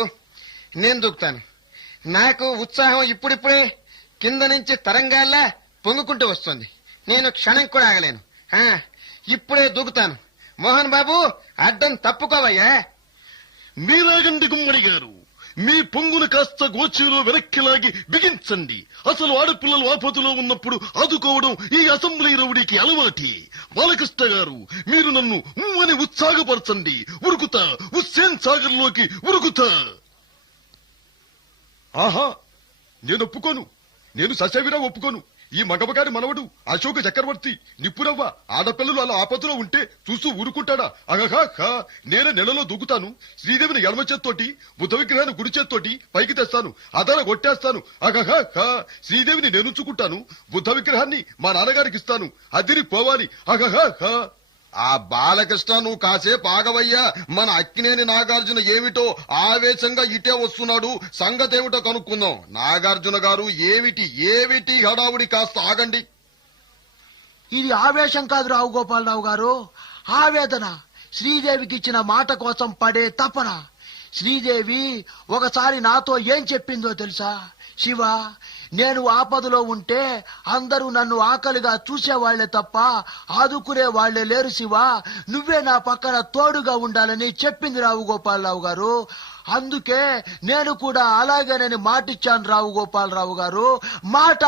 నేను దూకుతాను. నాకు ఉత్సాహం ఇప్పుడిప్పుడే కింద నుంచి తరంగాల్లా పొంగుకుంటూ వస్తుంది. నేను క్షణం కూడా ఆగలేను. ఇప్పుడే దూకుతాను. మోహన్ బాబు అడ్డం తప్పుకోవయ్యా. మీరాగండి గుమ్మడి గారు, మీ పొంగును కాస్త గోచీలో వెనక్కిలాగి బిగించండి. అసలు ఆడపిల్లలు ఆపదలో ఉన్నప్పుడు ఆదుకోవడం ఈ అసెంబ్లీ రౌడీకి అలవాటి. బాలకృష్ణ గారు, మీరు నన్ను అని ఉత్సాహపరచండి. ఉరుకుతా, హుస్సేన్ సాగర్ లోకి ఉరుకుతా. ఆహా, నేను ఒప్పుకోను. నేను ససేవిరా ఒప్పుకోను. ఈ మగమగారి మనవడు అశోక చక్రవర్తి నిప్పురవ్వ ఆడపిల్లలు అలా ఆపదలో ఉంటే చూస్తూ ఊరుకుంటాడా? అగహా, నేనే నెలలో దూకుతాను. శ్రీదేవిని ఎడమ చేత్తోటి, బుద్ధ విగ్రహాన్ని కుడి చేత్తోటి పైకి తెస్తాను, అదన కొట్టేస్తాను. అగహా, శ్రీదేవిని నేనుంచుకుంటాను, బుద్ధ విగ్రహాన్ని మా నాన్నగారికి ఇస్తాను. అదిరి పోవాలి. అగహా. ఆ బాలకృష్ణ నువ్వు కాసేపు ఆగవయ్యా. మన అక్కినేని నాగార్జున ఏమిటో ఆవేశంగా ఇటే వస్తున్నాడు. సంగతేమిటో కనుక్కుందాం. నాగార్జున గారు ఏమిటి హడావుడి? కాస్త ఆగండి. ఇది ఆవేశం కాదు రావు గోపాలరావు గారు, ఆవేదన. శ్రీదేవికి ఇచ్చిన మాట కోసం పడే తపన. శ్రీదేవి ఒకసారి నాతో ఏం చెప్పిందో తెలుసా? శివ, నేను ఆపదలో ఉంటే అందరూ నన్ను ఆకలిగా చూసేవాళ్లే తప్ప ఆదుకునే వాళ్లే లేరు శివ. నువ్వే నా పక్కన తోడుగా ఉండాలని చెప్పింది రావు గోపాలరావు గారు. అందుకే నేను కూడా అలాగేనని మాటిచ్చాను రావు గోపాలరావు గారు. మాట.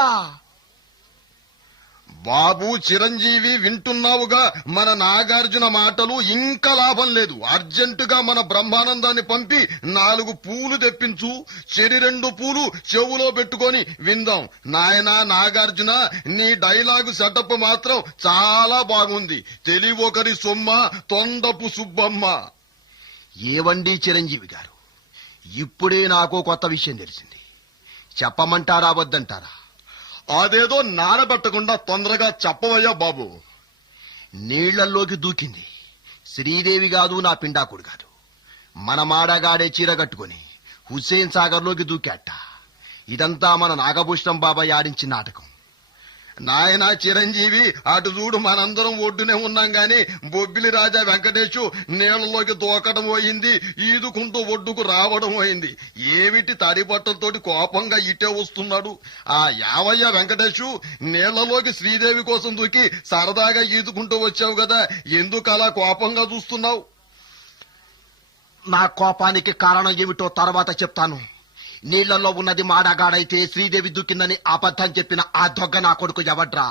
బాబు చిరంజీవి, వింటున్నావుగా? మన నాగార్జున మాటలు. ఇంకా లాభం లేదు. అర్జెంటుగా మన బ్రహ్మానందాన్ని పంపి 4 పూలు తెప్పించు. చెరి 2 పూలు చెవులో పెట్టుకొని విందాం. నాయనా నాగార్జున, నీ డైలాగు సెటప్ మాత్రం చాలా బాగుంది. తెలివొకరి సొమ్మ, తొండపు సుబ్బమ్మ. ఏవండి చిరంజీవి గారు, ఇప్పుడే నాకు కొత్త విషయం తెలిసింది. చెప్పమంటారా వద్దంటారా? అదేదో నానబెట్టకుండా తొందరగా చెప్పవయ్యా బాబు. నీళ్లల్లోకి దూకింది శ్రీదేవి కాదు, నా పిండాకుడు కాదు. మన మాడగాడే చీర కట్టుకుని హుస్సేన్ సాగర్ లోకి దూకాట. ఇదంతా మన నాగభూషణం బాబాయ్ ఆడించిన నాటకం. నాయనా చిరంజీవి, అటు చూడు, మనందరం ఒడ్డునే ఉన్నాం గాని బొబ్బిలి రాజా వెంకటేశు నీళ్లలోకి దూకడం పోయింది, ఈదుకుంటూ ఒడ్డుకు రావడం పోయింది. ఏమిటి తడి బట్టలతోటి కోపంగా ఇటే వస్తున్నాడు? ఆ యావయ్య వెంకటేశు, నీళ్లలోకి శ్రీదేవి కోసం దూకి సరదాగా ఈదుకుంటూ వచ్చావు కదా, ఎందుకు అలా కోపంగా చూస్తున్నావు? నా కోపానికి కారణం ఏమిటో తర్వాత చెప్తాను. నీళ్లలో ఉన్నది మాడగాడైతే శ్రీదేవి దూకిందని అబద్ధం చెప్పిన ఆ దొగ్గ నా కొడుకు ఎవడ్రా?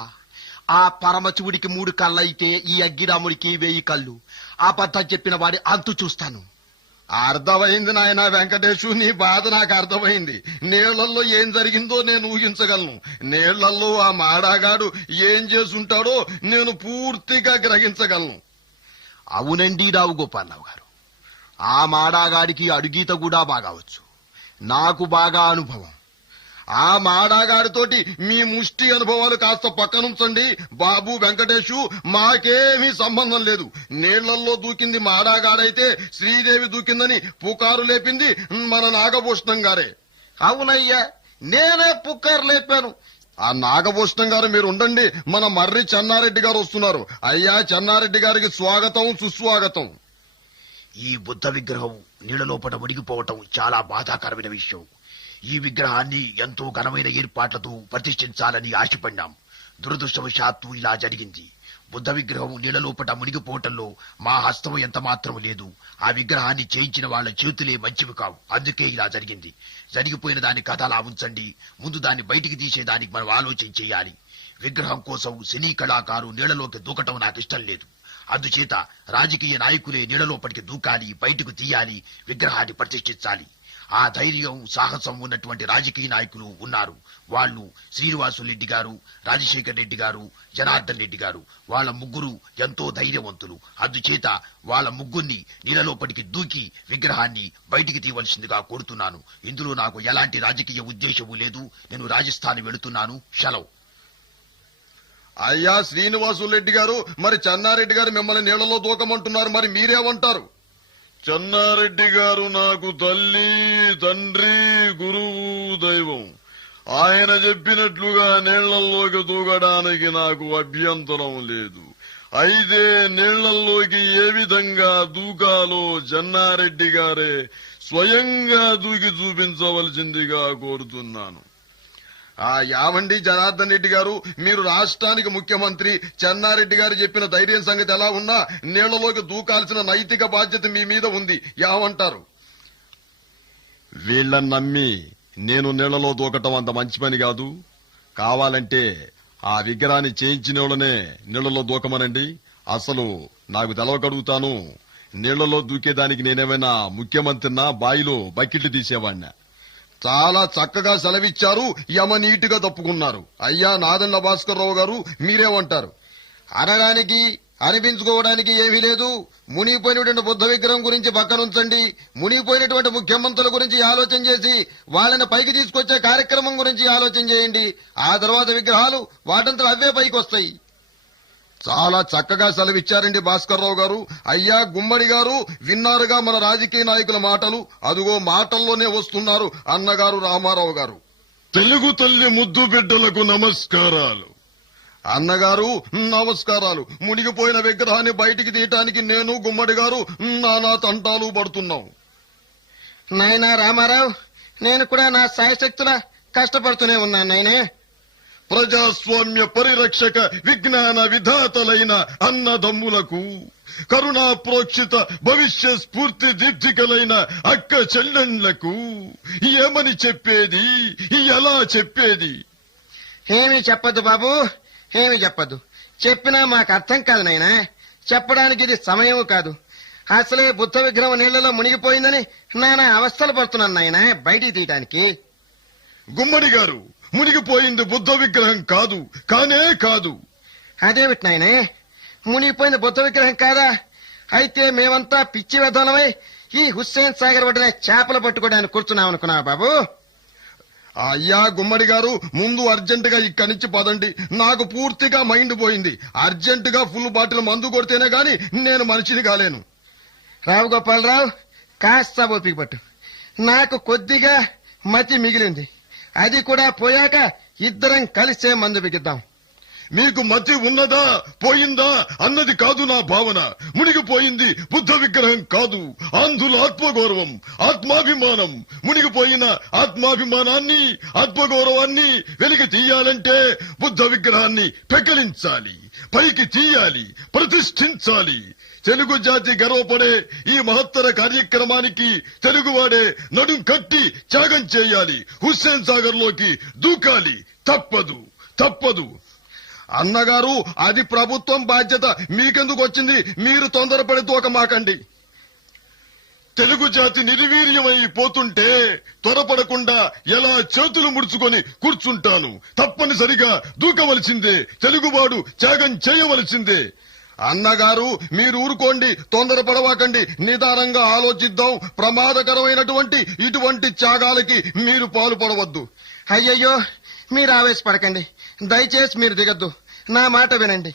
ఆ పరమశివుడికి 3 కళ్ళైతే ఈ అగ్గిరాముడికి 1000 కళ్ళు. అబద్ధం చెప్పిన వాడి అంతు చూస్తాను. అర్థమైంది నాయనా వెంకటేశు, నీ బాధ నాకు అర్థమైంది. నీళ్లలో ఏం జరిగిందో నేను ఊహించగలను. నీళ్లలో ఆ మాడాగాడు ఏం చేసుంటాడో నేను పూర్తిగా గ్రహించగలను. అవునండి రావు గోపాలరావు గారు, ఆ మాడాగాడికి అడుగీత కూడా బాగా వచ్చు. నాకు బాగా అనుభవం. ఆ మాడాగాడితోటి మీ ముష్టి అనుభవాలు కాస్త పక్కనుంచండి బాబు వెంకటేషు. మాకేమీ సంబంధం లేదు. నీళ్లల్లో దూకింది మాడాగాడైతే శ్రీదేవి దూకిందని పుకారు లేపింది మన నాగభూషణం గారే. అవునయ్యా, నేనే పుకారు లేపాను. ఆ నాగభూషణం గారు మీరు ఉండండి, మన మర్రి చెన్నారెడ్డి గారు వస్తున్నారు. అయ్యా చెన్నారెడ్డి గారికి స్వాగతం సుస్వాగతం. ఈ బుద్ధ విగ్రహం నీళ్ళ లోపల మునిగిపోవటం చాలా బాధాకరమైన విషయం. ఈ విగ్రహాన్ని ఎంతో ఘనమైన ఏర్పాట్లతో ప్రతిష్ఠించాలని ఆశపడ్డాం. దురదృష్టవశాత్తు ఇలా జరిగింది. బుద్ధ విగ్రహం నీళ్ల లోపల మునిగిపోవటంలో మా హస్తం ఎంత మాత్రం లేదు. ఆ విగ్రహాన్ని చేయించిన వాళ్ళ చేతులే మంచివి కావు. అందుకే ఇలా జరిగింది. జరిగిపోయిన దాని కథ అలా ఉంచండి. ముందు దాన్ని బయటికి తీసేదానికి మనం ఆలోచన చేయాలి. విగ్రహం కోసం సినీ కళాకారు నీళ్లలోకి దూకటం నాకు ఇష్టం లేదు. అందుచేత రాజకీయ నాయకులే నీళ్లలోపలికి దూకాలి, బయటకు తీయాలి, విగ్రహాన్ని ప్రతిష్ఠించాలి. ఆ ధైర్యం సాహసం ఉన్నటువంటి రాజకీయ నాయకులు ఉన్నారు. వాళ్ళు శ్రీనివాసులరెడ్డి గారు, రాజశేఖర్ రెడ్డి గారు, జనార్దన్ రెడ్డి గారు. వాళ్ళ ముగ్గురు ఎంతో ధైర్యవంతులు. అందుచేత వాళ్ళ ముగ్గురిని నీళ్ళలోపటికి దూకి విగ్రహాన్ని బయటికి తీయవలసిందిగా కోరుతున్నాను. ఇందులో నాకు ఎలాంటి రాజకీయ ఉద్దేశము లేదు. నేను రాజస్థాన్ వెళుతున్నాను. సెలవు. అయ్యా శ్రీనివాసులరెడ్డి గారు, మరి చెన్నారెడ్డి గారు మిమ్మల్ని నీళ్లలో దూకమంటున్నారు, మరి మీరేమంటారు? చెన్నారెడ్డి గారు నాకు తల్లి, తండ్రి, గురువు, దైవం. ఆయన చెప్పినట్లుగా నీళ్లల్లోకి దూకడానికి నాకు అభ్యంతరం లేదు. అయితే నీళ్లల్లోకి ఏ విధంగా దూకాలో చెన్నారెడ్డి గారే స్వయంగా దూకి చూపించవలసిందిగా కోరుతున్నాను. యావండి జనార్దన్ రెడ్డి గారు, మీరు రాష్ట్రానికి ముఖ్యమంత్రి. చెన్నారెడ్డి గారు చెప్పిన ధైర్యం సంగతి ఎలా ఉన్నా నీళ్లలోకి దూకాల్సిన నైతిక బాధ్యత మీ మీద ఉంది. ఏమంటారు? వీళ్ళని నమ్మి నేను నీళ్లలో దూకటం అంత మంచి పని కాదు. కావాలంటే ఆ విగ్రహాన్ని చేయించిన వాళ్ళనే నీళ్లలో దూకమనండి. అసలు నాకు తెలవకడుగుతాను, నీళ్లలో దూకేదానికి నేనేమైనా ముఖ్యమంత్రినా, బాయిలో బకెట్లు తీసేవాడినా? చాలా చక్కగా సెలవిచ్చారు, యమ నీటిగా తప్పుకున్నారు. అయ్యా నాదెండ్ల భాస్కర్ రావు గారు, మీరేమంటారు? అనడానికి అనిపించుకోవడానికి ఏమీ లేదు. మునిగిపోయినటువంటి బుద్ధ విగ్రహం గురించి పక్కనుంచండి. మునిగిపోయినటువంటి ముఖ్యమంత్రుల గురించి ఆలోచన చేసి వాళ్ళని పైకి తీసుకొచ్చే కార్యక్రమం గురించి ఆలోచన చేయండి. ఆ తర్వాత విగ్రహాలు వాటంతా అవే పైకి వస్తాయి. చాలా చక్కగా సెలవిచ్చారండి భాస్కర్ రావు గారు. అయ్యా గుమ్మడి గారు, విన్నారుగా మన రాజకీయ నాయకుల మాటలు. అదుగో మాటల్లోనే వస్తున్నారు అన్నగారు రామారావు గారు. తెలుగు తల్లి ముద్దు బిడ్డలకు నమస్కారాలు. అన్నగారు నమస్కారాలు. మునిగిపోయిన విగ్రహాన్ని బయటికి తీయటానికి నేను గుమ్మడి గారు నానా తంటాలు పడుతున్నాం. నాయనా రామారావు, నేను కూడా నా సాయశక్తులా కష్టపడుతూనే ఉన్నాను నాయనే. ప్రజాస్వామ్య పరిరక్షక విజ్ఞాన విధాతలైన అన్నదమ్ములకు, కరుణా ప్రోక్షిత భవిష్య స్ఫూర్తి దీప్తికలైన అక్క చెల్లెళ్లకు ఏమని చెప్పేది, ఎలా చెప్పేది? ఏమీ చెప్పద్దు బాబు, ఏమీ చెప్పద్దు. చెప్పినా మాకు అర్థం కాదు నాయనా. చెప్పడానికి ఇది సమయం కాదు. అసలే బుద్ధ విగ్రహం నీళ్లలో మునిగిపోయిందని నానా అవస్థలు పడుతున్నాను నాయనా బయటికి తీయటానికి. గుమ్మడి గారు, మునిగిపోయింది బుద్ధ విగ్రహం కాదు, కానే కాదు. అదేమిటి నాయనే, మునిగిపోయింది బుద్ధ విగ్రహం కాదా? అయితే మేమంతా పిచ్చి వెధలమై ఈ హుస్సేన్ సాగర్ ఒడ్డున చేపలు పట్టుకోవడానికి కూర్చున్నాం అనుకున్నావా బాబు? అయ్యా గుమ్మడి గారు, ముందు అర్జెంటుగా ఇక్కడి నుంచి పదండి. నాకు పూర్తిగా మైండ్ పోయింది. అర్జెంటుగా ఫుల్ బాటిల్ మందు కొడితేనే గాని నేను మనిషిని కాలేను. రావు గోపాలరావు, కాస్త ఓపిక పట్టు. నాకు కొద్దిగా మతి మిగిలింది. అది కూడా పోయాక ఇద్దరం కలిసే మందు బిగిద్దాం. మీకు మతి ఉన్నదా పోయిందా అన్నది కాదు నా భావన. మునిగిపోయింది బుద్ధ విగ్రహం కాదు, ఆంధ్రుల ఆత్మగౌరవం, ఆత్మాభిమానం. మునిగిపోయిన ఆత్మాభిమానాన్ని, ఆత్మగౌరవాన్ని వెలికి తీయాలంటే బుద్ధ విగ్రహాన్ని పెకలించాలి, పైకి తీయాలి, ప్రతిష్ఠించాలి. తెలుగు జాతి గర్వపడే ఈ మహత్తర కార్యక్రమానికి తెలుగువాడే నడుం కట్టి త్యాగం చేయాలి. హుస్సేన్ సాగర్ లోకి దూకాలి. తప్పదు, తప్పదు. అన్నగారు, అది ప్రభుత్వం బాధ్యత. మీకెందుకు వచ్చింది? మీరు తొందరపడి దూకమాకండి. తెలుగు జాతి నిర్వీర్యమైపోతుంటే త్వరపడకుండా ఎలా చేతులు ముడుచుకొని కూర్చుంటాను? తప్పనిసరిగా దూకవలసిందే. తెలుగువాడు త్యాగం చేయవలసిందే. అన్నగారు, మీరు ఊరుకోండి, తొందరపడవాకండి. నిదానంగా ఆలోచిద్దాం. ప్రమాదకరమైనటువంటి ఇటువంటి త్యాగాలకి మీరు పాల్పడవద్దు. అయ్యయ్యో మీరు ఆవేశపడకండి, దయచేసి మీరు దిగద్దు, నా మాట వినండి.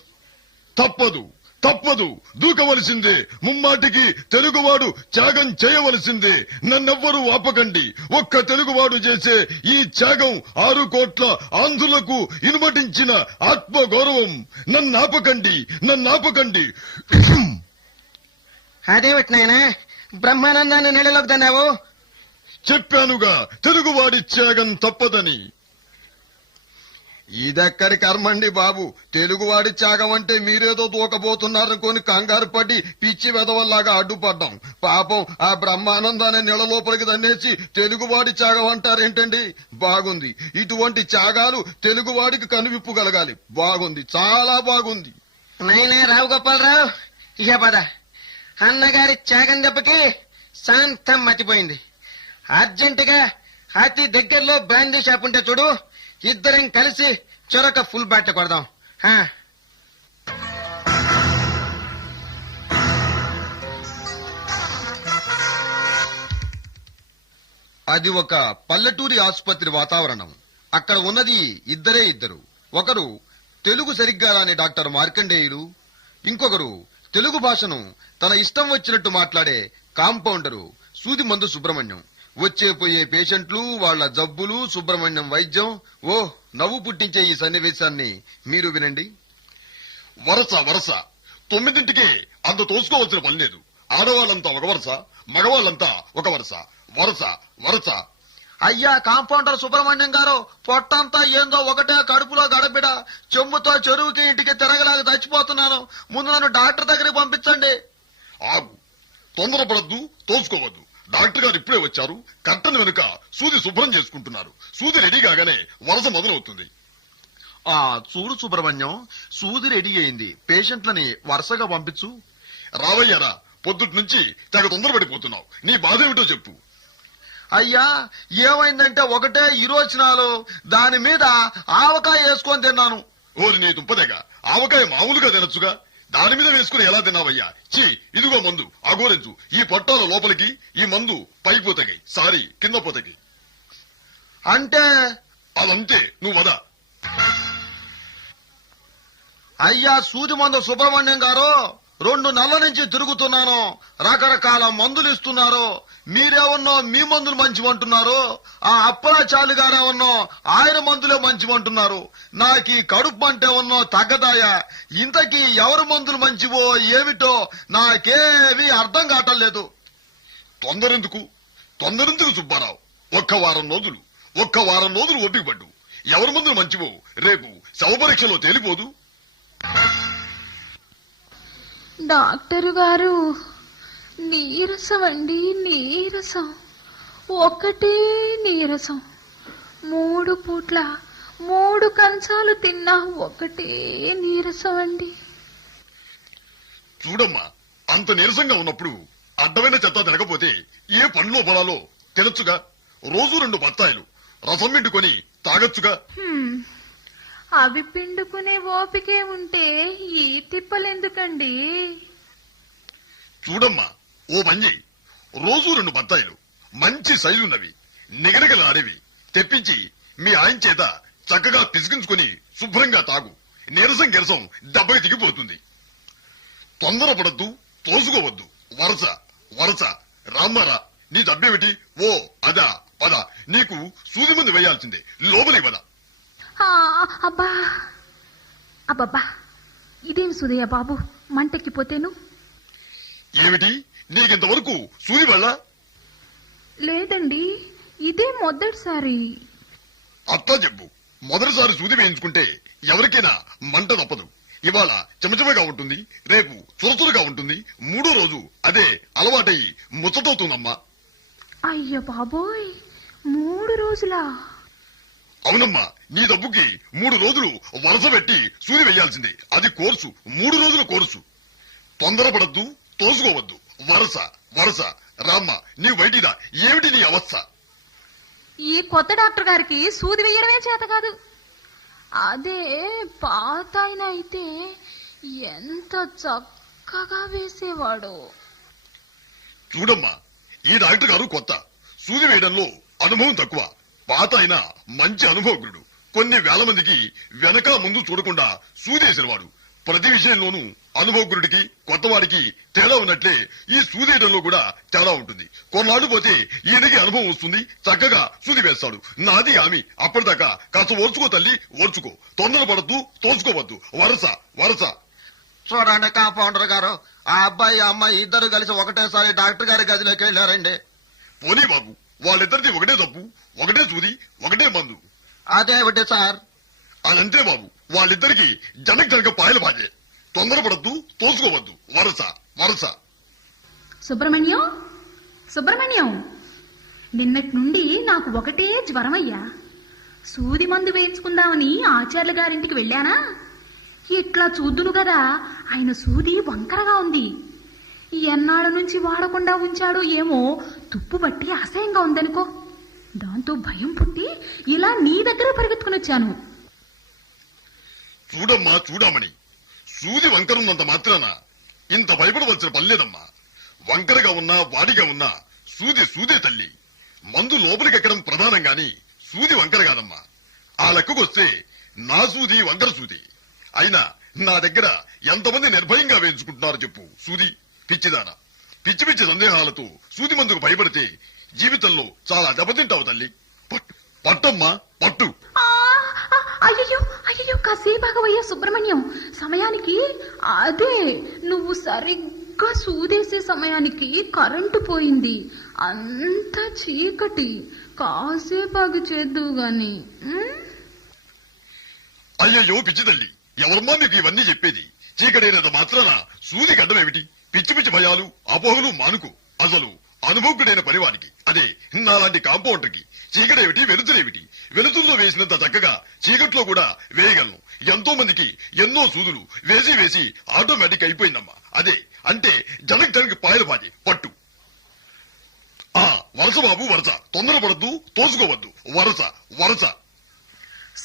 తప్పదు తప్పదు, దూకవలసిందే. ముమ్మాటికి తెలుగువాడు త్యాగం చేయవలసిందే. నన్నెవ్వరూ ఆపకండి. ఒక్క తెలుగువాడు చేసే ఈ త్యాగం 6 కోట్ల ఆంధ్రులకు ఇనుమటించిన ఆత్మగౌరవం. నన్నాపకండి, నన్నాపకండి. అదేమిటి నాయనా బ్రహ్మానందాన్ని నీళ్ళలోకి దన్నావు? చెప్పానుగా తెలుగువాడి త్యాగం తప్పదని. ఇదెక్కడి కర్మండి బాబు, తెలుగువాడి త్యాగం అంటే మీరేదో దూకబోతున్నారనుకొని కంగారు పడి పిచ్చి వెదవల్లాగా అడ్డుపడ్డాం. పాపం ఆ బ్రహ్మానందాన్ని నీళ్ళ లోపలికి దన్నేసి తెలుగువాడి త్యాగం అంటారేంటండి? బాగుంది, ఇటువంటి త్యాగాలు తెలుగువాడికి కనువిప్పు కలగాలి. బాగుంది, చాలా బాగుంది. నాయనా రావు గోపాలరావు, ఇక పద. అన్నగారి త్యాగం దెబ్బకి శాంతం మతిపోయింది. అర్జెంటుగా అతి దగ్గరలో బ్రాందీ షాప్ ఉంటే చూడు, ఇద్దరం కలిసి చొరక ఫుల్ బాటిల్ కొడదాం. అది ఒక పల్లెటూరి ఆసుపత్రి వాతావరణం. అక్కడ ఉన్నది ఇద్దరే ఇద్దరు. ఒకరు తెలుగు సరిగ్గా రాని డాక్టర్ మార్కండేయులు, ఇంకొకరు తెలుగు భాషను తన ఇష్టం వచ్చినట్టు మాట్లాడే కాంపౌండరు సూది మందు సుబ్రహ్మణ్యం. వచ్చే పోయే పేషెంట్లు, వాళ్ల జబ్బులు, సుబ్రహ్మణ్యం వైద్యం. ఓ నవ్వు పుట్టించే ఈ సన్నివేశాన్ని మీరు వినండి. వరస వరస 9ంటికే అంత తోసుకోవాల్సిన పని లేదు. ఆడవాళ్ళంతా ఒక వరస, మగవాళ్ళంతా ఒక వరస. వరస వరస. అయ్యా కాంపౌండర్ సుబ్రహ్మణ్యం గారు, పొట్టంతా ఏందో ఒకటే కడుపులో గడబిడ, చెమ్ముతో చెరువుకి ఇంటికి తిరగలాగా చచ్చిపోతున్నాను. ముందు నన్ను డాక్టర్ దగ్గరికి పంపించండి. ఆగు, తొందరపడద్దు, తోసుకోవద్దు. డాక్టర్ గారు ఇప్పుడే వచ్చారు. కట్టను వెనుక సూది శుభ్రం చేసుకుంటున్నారు. సూది రెడీ కాగానే వరస మొదలవుతుంది. చూడు సుబ్రహ్మణ్యం, సూది రెడీ అయింది. పేషెంట్లని వరుసగా పంపించు. రావయ్యారా, పొద్దుటి నుంచి తెగ తొందరపడిపోతున్నావు. నీ బాధ ఏమిటో చెప్పు. అయ్యా ఏమైందంటే ఒకటే ఇరోచనాలు, దాని మీద ఆవకాయ వేసుకొని తిన్నాను. ఓరి నీ దుంపదేగ, ఆవకాయ మామూలుగా తినచ్చుగా, దాని మీద వేసుకుని ఎలా తిన్నావయ్యా? చి, ఇదిగో మందు, అగోరెంచు. ఈ పొట్టాల లోపలికి ఈ మందు పైకి పోతాయి, సారీ కింద పోతాయి. అంటే అదంతే, నువ్వు వదా. అయ్యా సూది మందు సుబ్రహ్మణ్యం గారు, 2 నెలల నుంచి తిరుగుతున్నాను. రకరకాల మందులు ఇస్తున్నారు. మీరేమన్నో మీ మందులు మంచివంటున్నారు. ఆ అప్పలాచాలు గారేమన్నో ఆయన మందులే మంచివంటున్నారు. నాకు ఈ కడుపు అంటే ఉన్నో తగ్గదాయా. ఇంతకీ ఎవరి మందులు మంచివో ఏమిటో నాకేమీ అర్థం కావట్లేదు. తొందరెందుకు సుబ్బారావు? ఒక్క వారం రోజులు ఓపిక పడ్డు. ఎవరి మందులు మంచివో రేపు శవపరీక్షలో తేలిపోదు. డాక్టర్ గారు, నీరసం అండి, నీరసం, ఒకటే నీరసం. 3 పూట్ల 3 కంచాలు తిన్నా ఒకటే నీరసం అండి. చూడమ్మా, అంత నీరసంగా ఉన్నప్పుడు అడ్డమైన చెత్త తినకపోతే ఏ పండ్లో పొలాలో తినచ్చుగా. రోజు 2 బత్తాయిలు రసం పిండుకొని తాగొచ్చుగా. అవి పిండుకునే ఓపికే ఉంటే ఈ తిప్పలెందుకండి? చూడమ్మా, ఓ మంజి, రోజు 2 బత్తాయిలు మంచి సైజున్నవి, నిగనిగలాడేవి తెప్పించి మీ ఆయన చేత చక్కగా పిసికించుకుని శుభ్రంగా తాగు. నీరసం గిరసం దెబ్బకి దిగిపోతుంది. తొందరపడద్దు, తోసుకోవద్దు. వరస వరస. రామ్మారా, నీ దబ్బేమిటి? ఓ అదా, పద. నీకు సూది మందు వేయాల్సిందే, లోపలికి పద. అబ్బా అబ్బబ్బా, ఇదేం సుదయ్య బాబు, మంటెక్కిపోతేను. ఏమిటి, నీకింతవరకు సూది వల్ల? లేదండి, ఇదే మొదటిసారి. అత్తా చెప్పు. మొదటిసారి సూది వేయించుకుంటే ఎవరికైనా మంట తప్పదు. ఇవాళ చెమచమగా ఉంటుంది, రేపు చురచురగా ఉంటుంది, 3వ రోజు అదే అలవాటయ్యి ముచ్చటవుతుందమ్మా. అయ్య బాబోయ్, 3 రోజులా? అవునమ్మా, నీ డబ్బుకి 3 రోజులు వరుస పెట్టి సూది వేయాల్సిందే. అది కోర్సు, 3 రోజుల కోర్సు. తొందరపడద్దు, తోసుకోవద్దు. వరస వరస. రామ్మ, నీ బయటిదా, ఏమిటి నీ అవస్థ? ఈ కొత్త డాక్టర్ గారికి సూది వేయడమే చేత కాదు. అదే పాత ఆయన అయితే ఎంత చక్కగా వేసేవాడు. చూడమ్మా, ఈ డాక్టర్ గారు కొత్త, సూది వేయడంలో అనుభవం తక్కువ. పాత అయినా మంచి అనుభవజ్ఞుడు. కొన్ని వేల మందికి వెనక ముందు చూడకుండా సూదేసినవాడు. ప్రతి విషయంలోనూ అనుభవజ్ఞుడికి కొత్తవాడికి తేడా ఉన్నట్లే ఈ సూదేయడంలో కూడా తేడా ఉంటుంది. కొన్నాళ్ళు పోతే ఈయనకి అనుభవం వస్తుంది, చక్కగా సూది వేస్తాడు. నాది హామీ. అప్పటిదాకా కాస్త ఓర్చుకో తల్లి, ఓర్చుకో. తొందరపడద్దు, తోచుకోవద్దు. వరస వరస. చూడండి కాంపౌండర్ గారు, ఆ అబ్బాయి అమ్మాయి ఇద్దరు కలిసి ఒకటేసారి డాక్టర్ గారి గదిలోకి వెళ్ళారండి. పోనీ బాబు, వాళ్ళిద్దరిది ఒకటే తప్పు, ఒకటే సూది, ఒకటే మందు. అదేమిటి సార్? అదంతే బాబు. వాళ్ళిద్దరికి జనక పాయలు బాజే. తొందరపడద్దు, తోసుకోవద్దు. వరస వరస. సుబ్రహ్మణ్యం, సుబ్రహ్మణ్యం, నిన్నటి నుండి నాకు ఒకటే జ్వరమయ్యా. సూది మందు వేయించుకుందామని ఆచార్యుల గారింటికి వెళ్ళానా, ఇట్లా చూద్దును కదా ఆయన సూది వంకరగా ఉంది. ఎన్నాళ్ళ నుంచి వాడకుండా ఉంచాడో ఏమో, తుప్పు బట్టి అసహ్యంగా ఉందనుకో. దాంతో భయం పుట్టి ఇలా నీ దగ్గర పరిగెత్తుకుని వచ్చాను. చూడమ్మా చూడమని, సూది వంకరున్నంత మాత్రాన ఇంత భయపడవలసిన పనిలేదమ్మా. వంకరగా ఉన్నా వాడిగా ఉన్నా సూది సూదే తల్లి. మందు లోపలికెక్కడం ప్రధానం గాని సూది వంకర కాదమ్మా. ఆ లెక్కకొస్తే నా సూది వంకర సూది. అయినా నా దగ్గర ఎంతమంది నిర్భయంగా వేయించుకుంటున్నారో చెప్పు సూది. పిచ్చిదానా, పిచ్చి పిచ్చి సందేహాలతో సూది మందుకు భయపడితే జీవితంలో చాలా దెబ్బతింటావు తల్లి. పట్టు పట్టమ్మా పట్టు. అయ్యో అయ్యో, కాసేపాగవయ్యా సుబ్రహ్మణ్యం. సమయానికి అదే నువ్వు సరిగ్గా సూదేసే సమయానికి కరెంటు పోయింది. అంతా చీకటి. కాసేపాగు చేద్దువు గాని. అయ్యయ్యో పిచ్చి తల్లి, ఎవరమ్మా మీకు ఇవన్నీ చెప్పేది? చీకటైనంత మాత్రాన సూది గడ్డమేమిటి? పిచ్చి పిచ్చి భయాలు అపోహలు మానుకో. అసలు అనుభవకుడైన పనివానికి, అదే నాలాంటి కాంపౌండర్కి చీకటేమిటి వెలుతురేమిటి? వెలుతుల్లో వేసినంత చక్కగా చీకట్లో కూడా వేయగలను. ఎంతో మందికి ఎన్నో సూదులు వేసి వేసి ఆటోమేటిక్ అయిపోయిందమ్మా. అదే అంటే జనకి పాయలు బాజే. పట్టు. వరస బాబు వరస. తొందరపడద్దు, తోసుకోవద్దు. వరస వరస.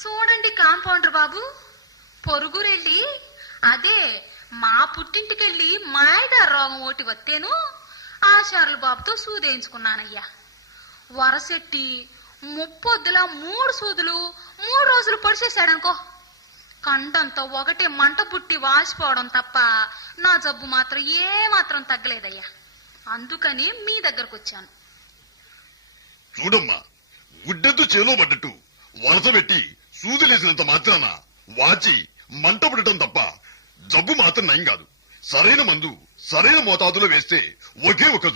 చూడండి కాంపౌండర్ బాబు, పొరుగురెళ్ళి అదే మా పుట్టింటికెళ్ళి మాయదారు రోగం ఒకటి వత్తేను ఆచార్యుల బాబుతో సూదేయించుకున్నానయ్యా. వరసెట్టి ముప్పొద్దులా 3 సూదులు 3 రోజులు పొడిచేశాడనుకో. కండంతో ఒకటే మంట పుట్టి వాసిపోవడం తప్ప నా జబ్బు మాత్రం ఏమాత్రం తగ్గలేదయ్యా. అందుకని మీ దగ్గరకు వచ్చాను. చూడమ్మా, గుడ్డెద్దు చేలో పడ్డట్టు వరస పెట్టి సూదులేసినంత మాత్రాన వాచి మంట పుట్టడం తప్ప జబ్బు మాత్రం నయం కాదు. సరైన మందు సరైన మోతాదులో వేస్తే ఒకే ఒక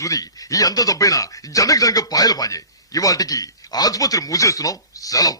సూది ఎంత జబ్బైనా జనక పాయలు పాయే. ఇవాటికి ఆసుపత్రి మూసేస్తున్నాం. సెలవు.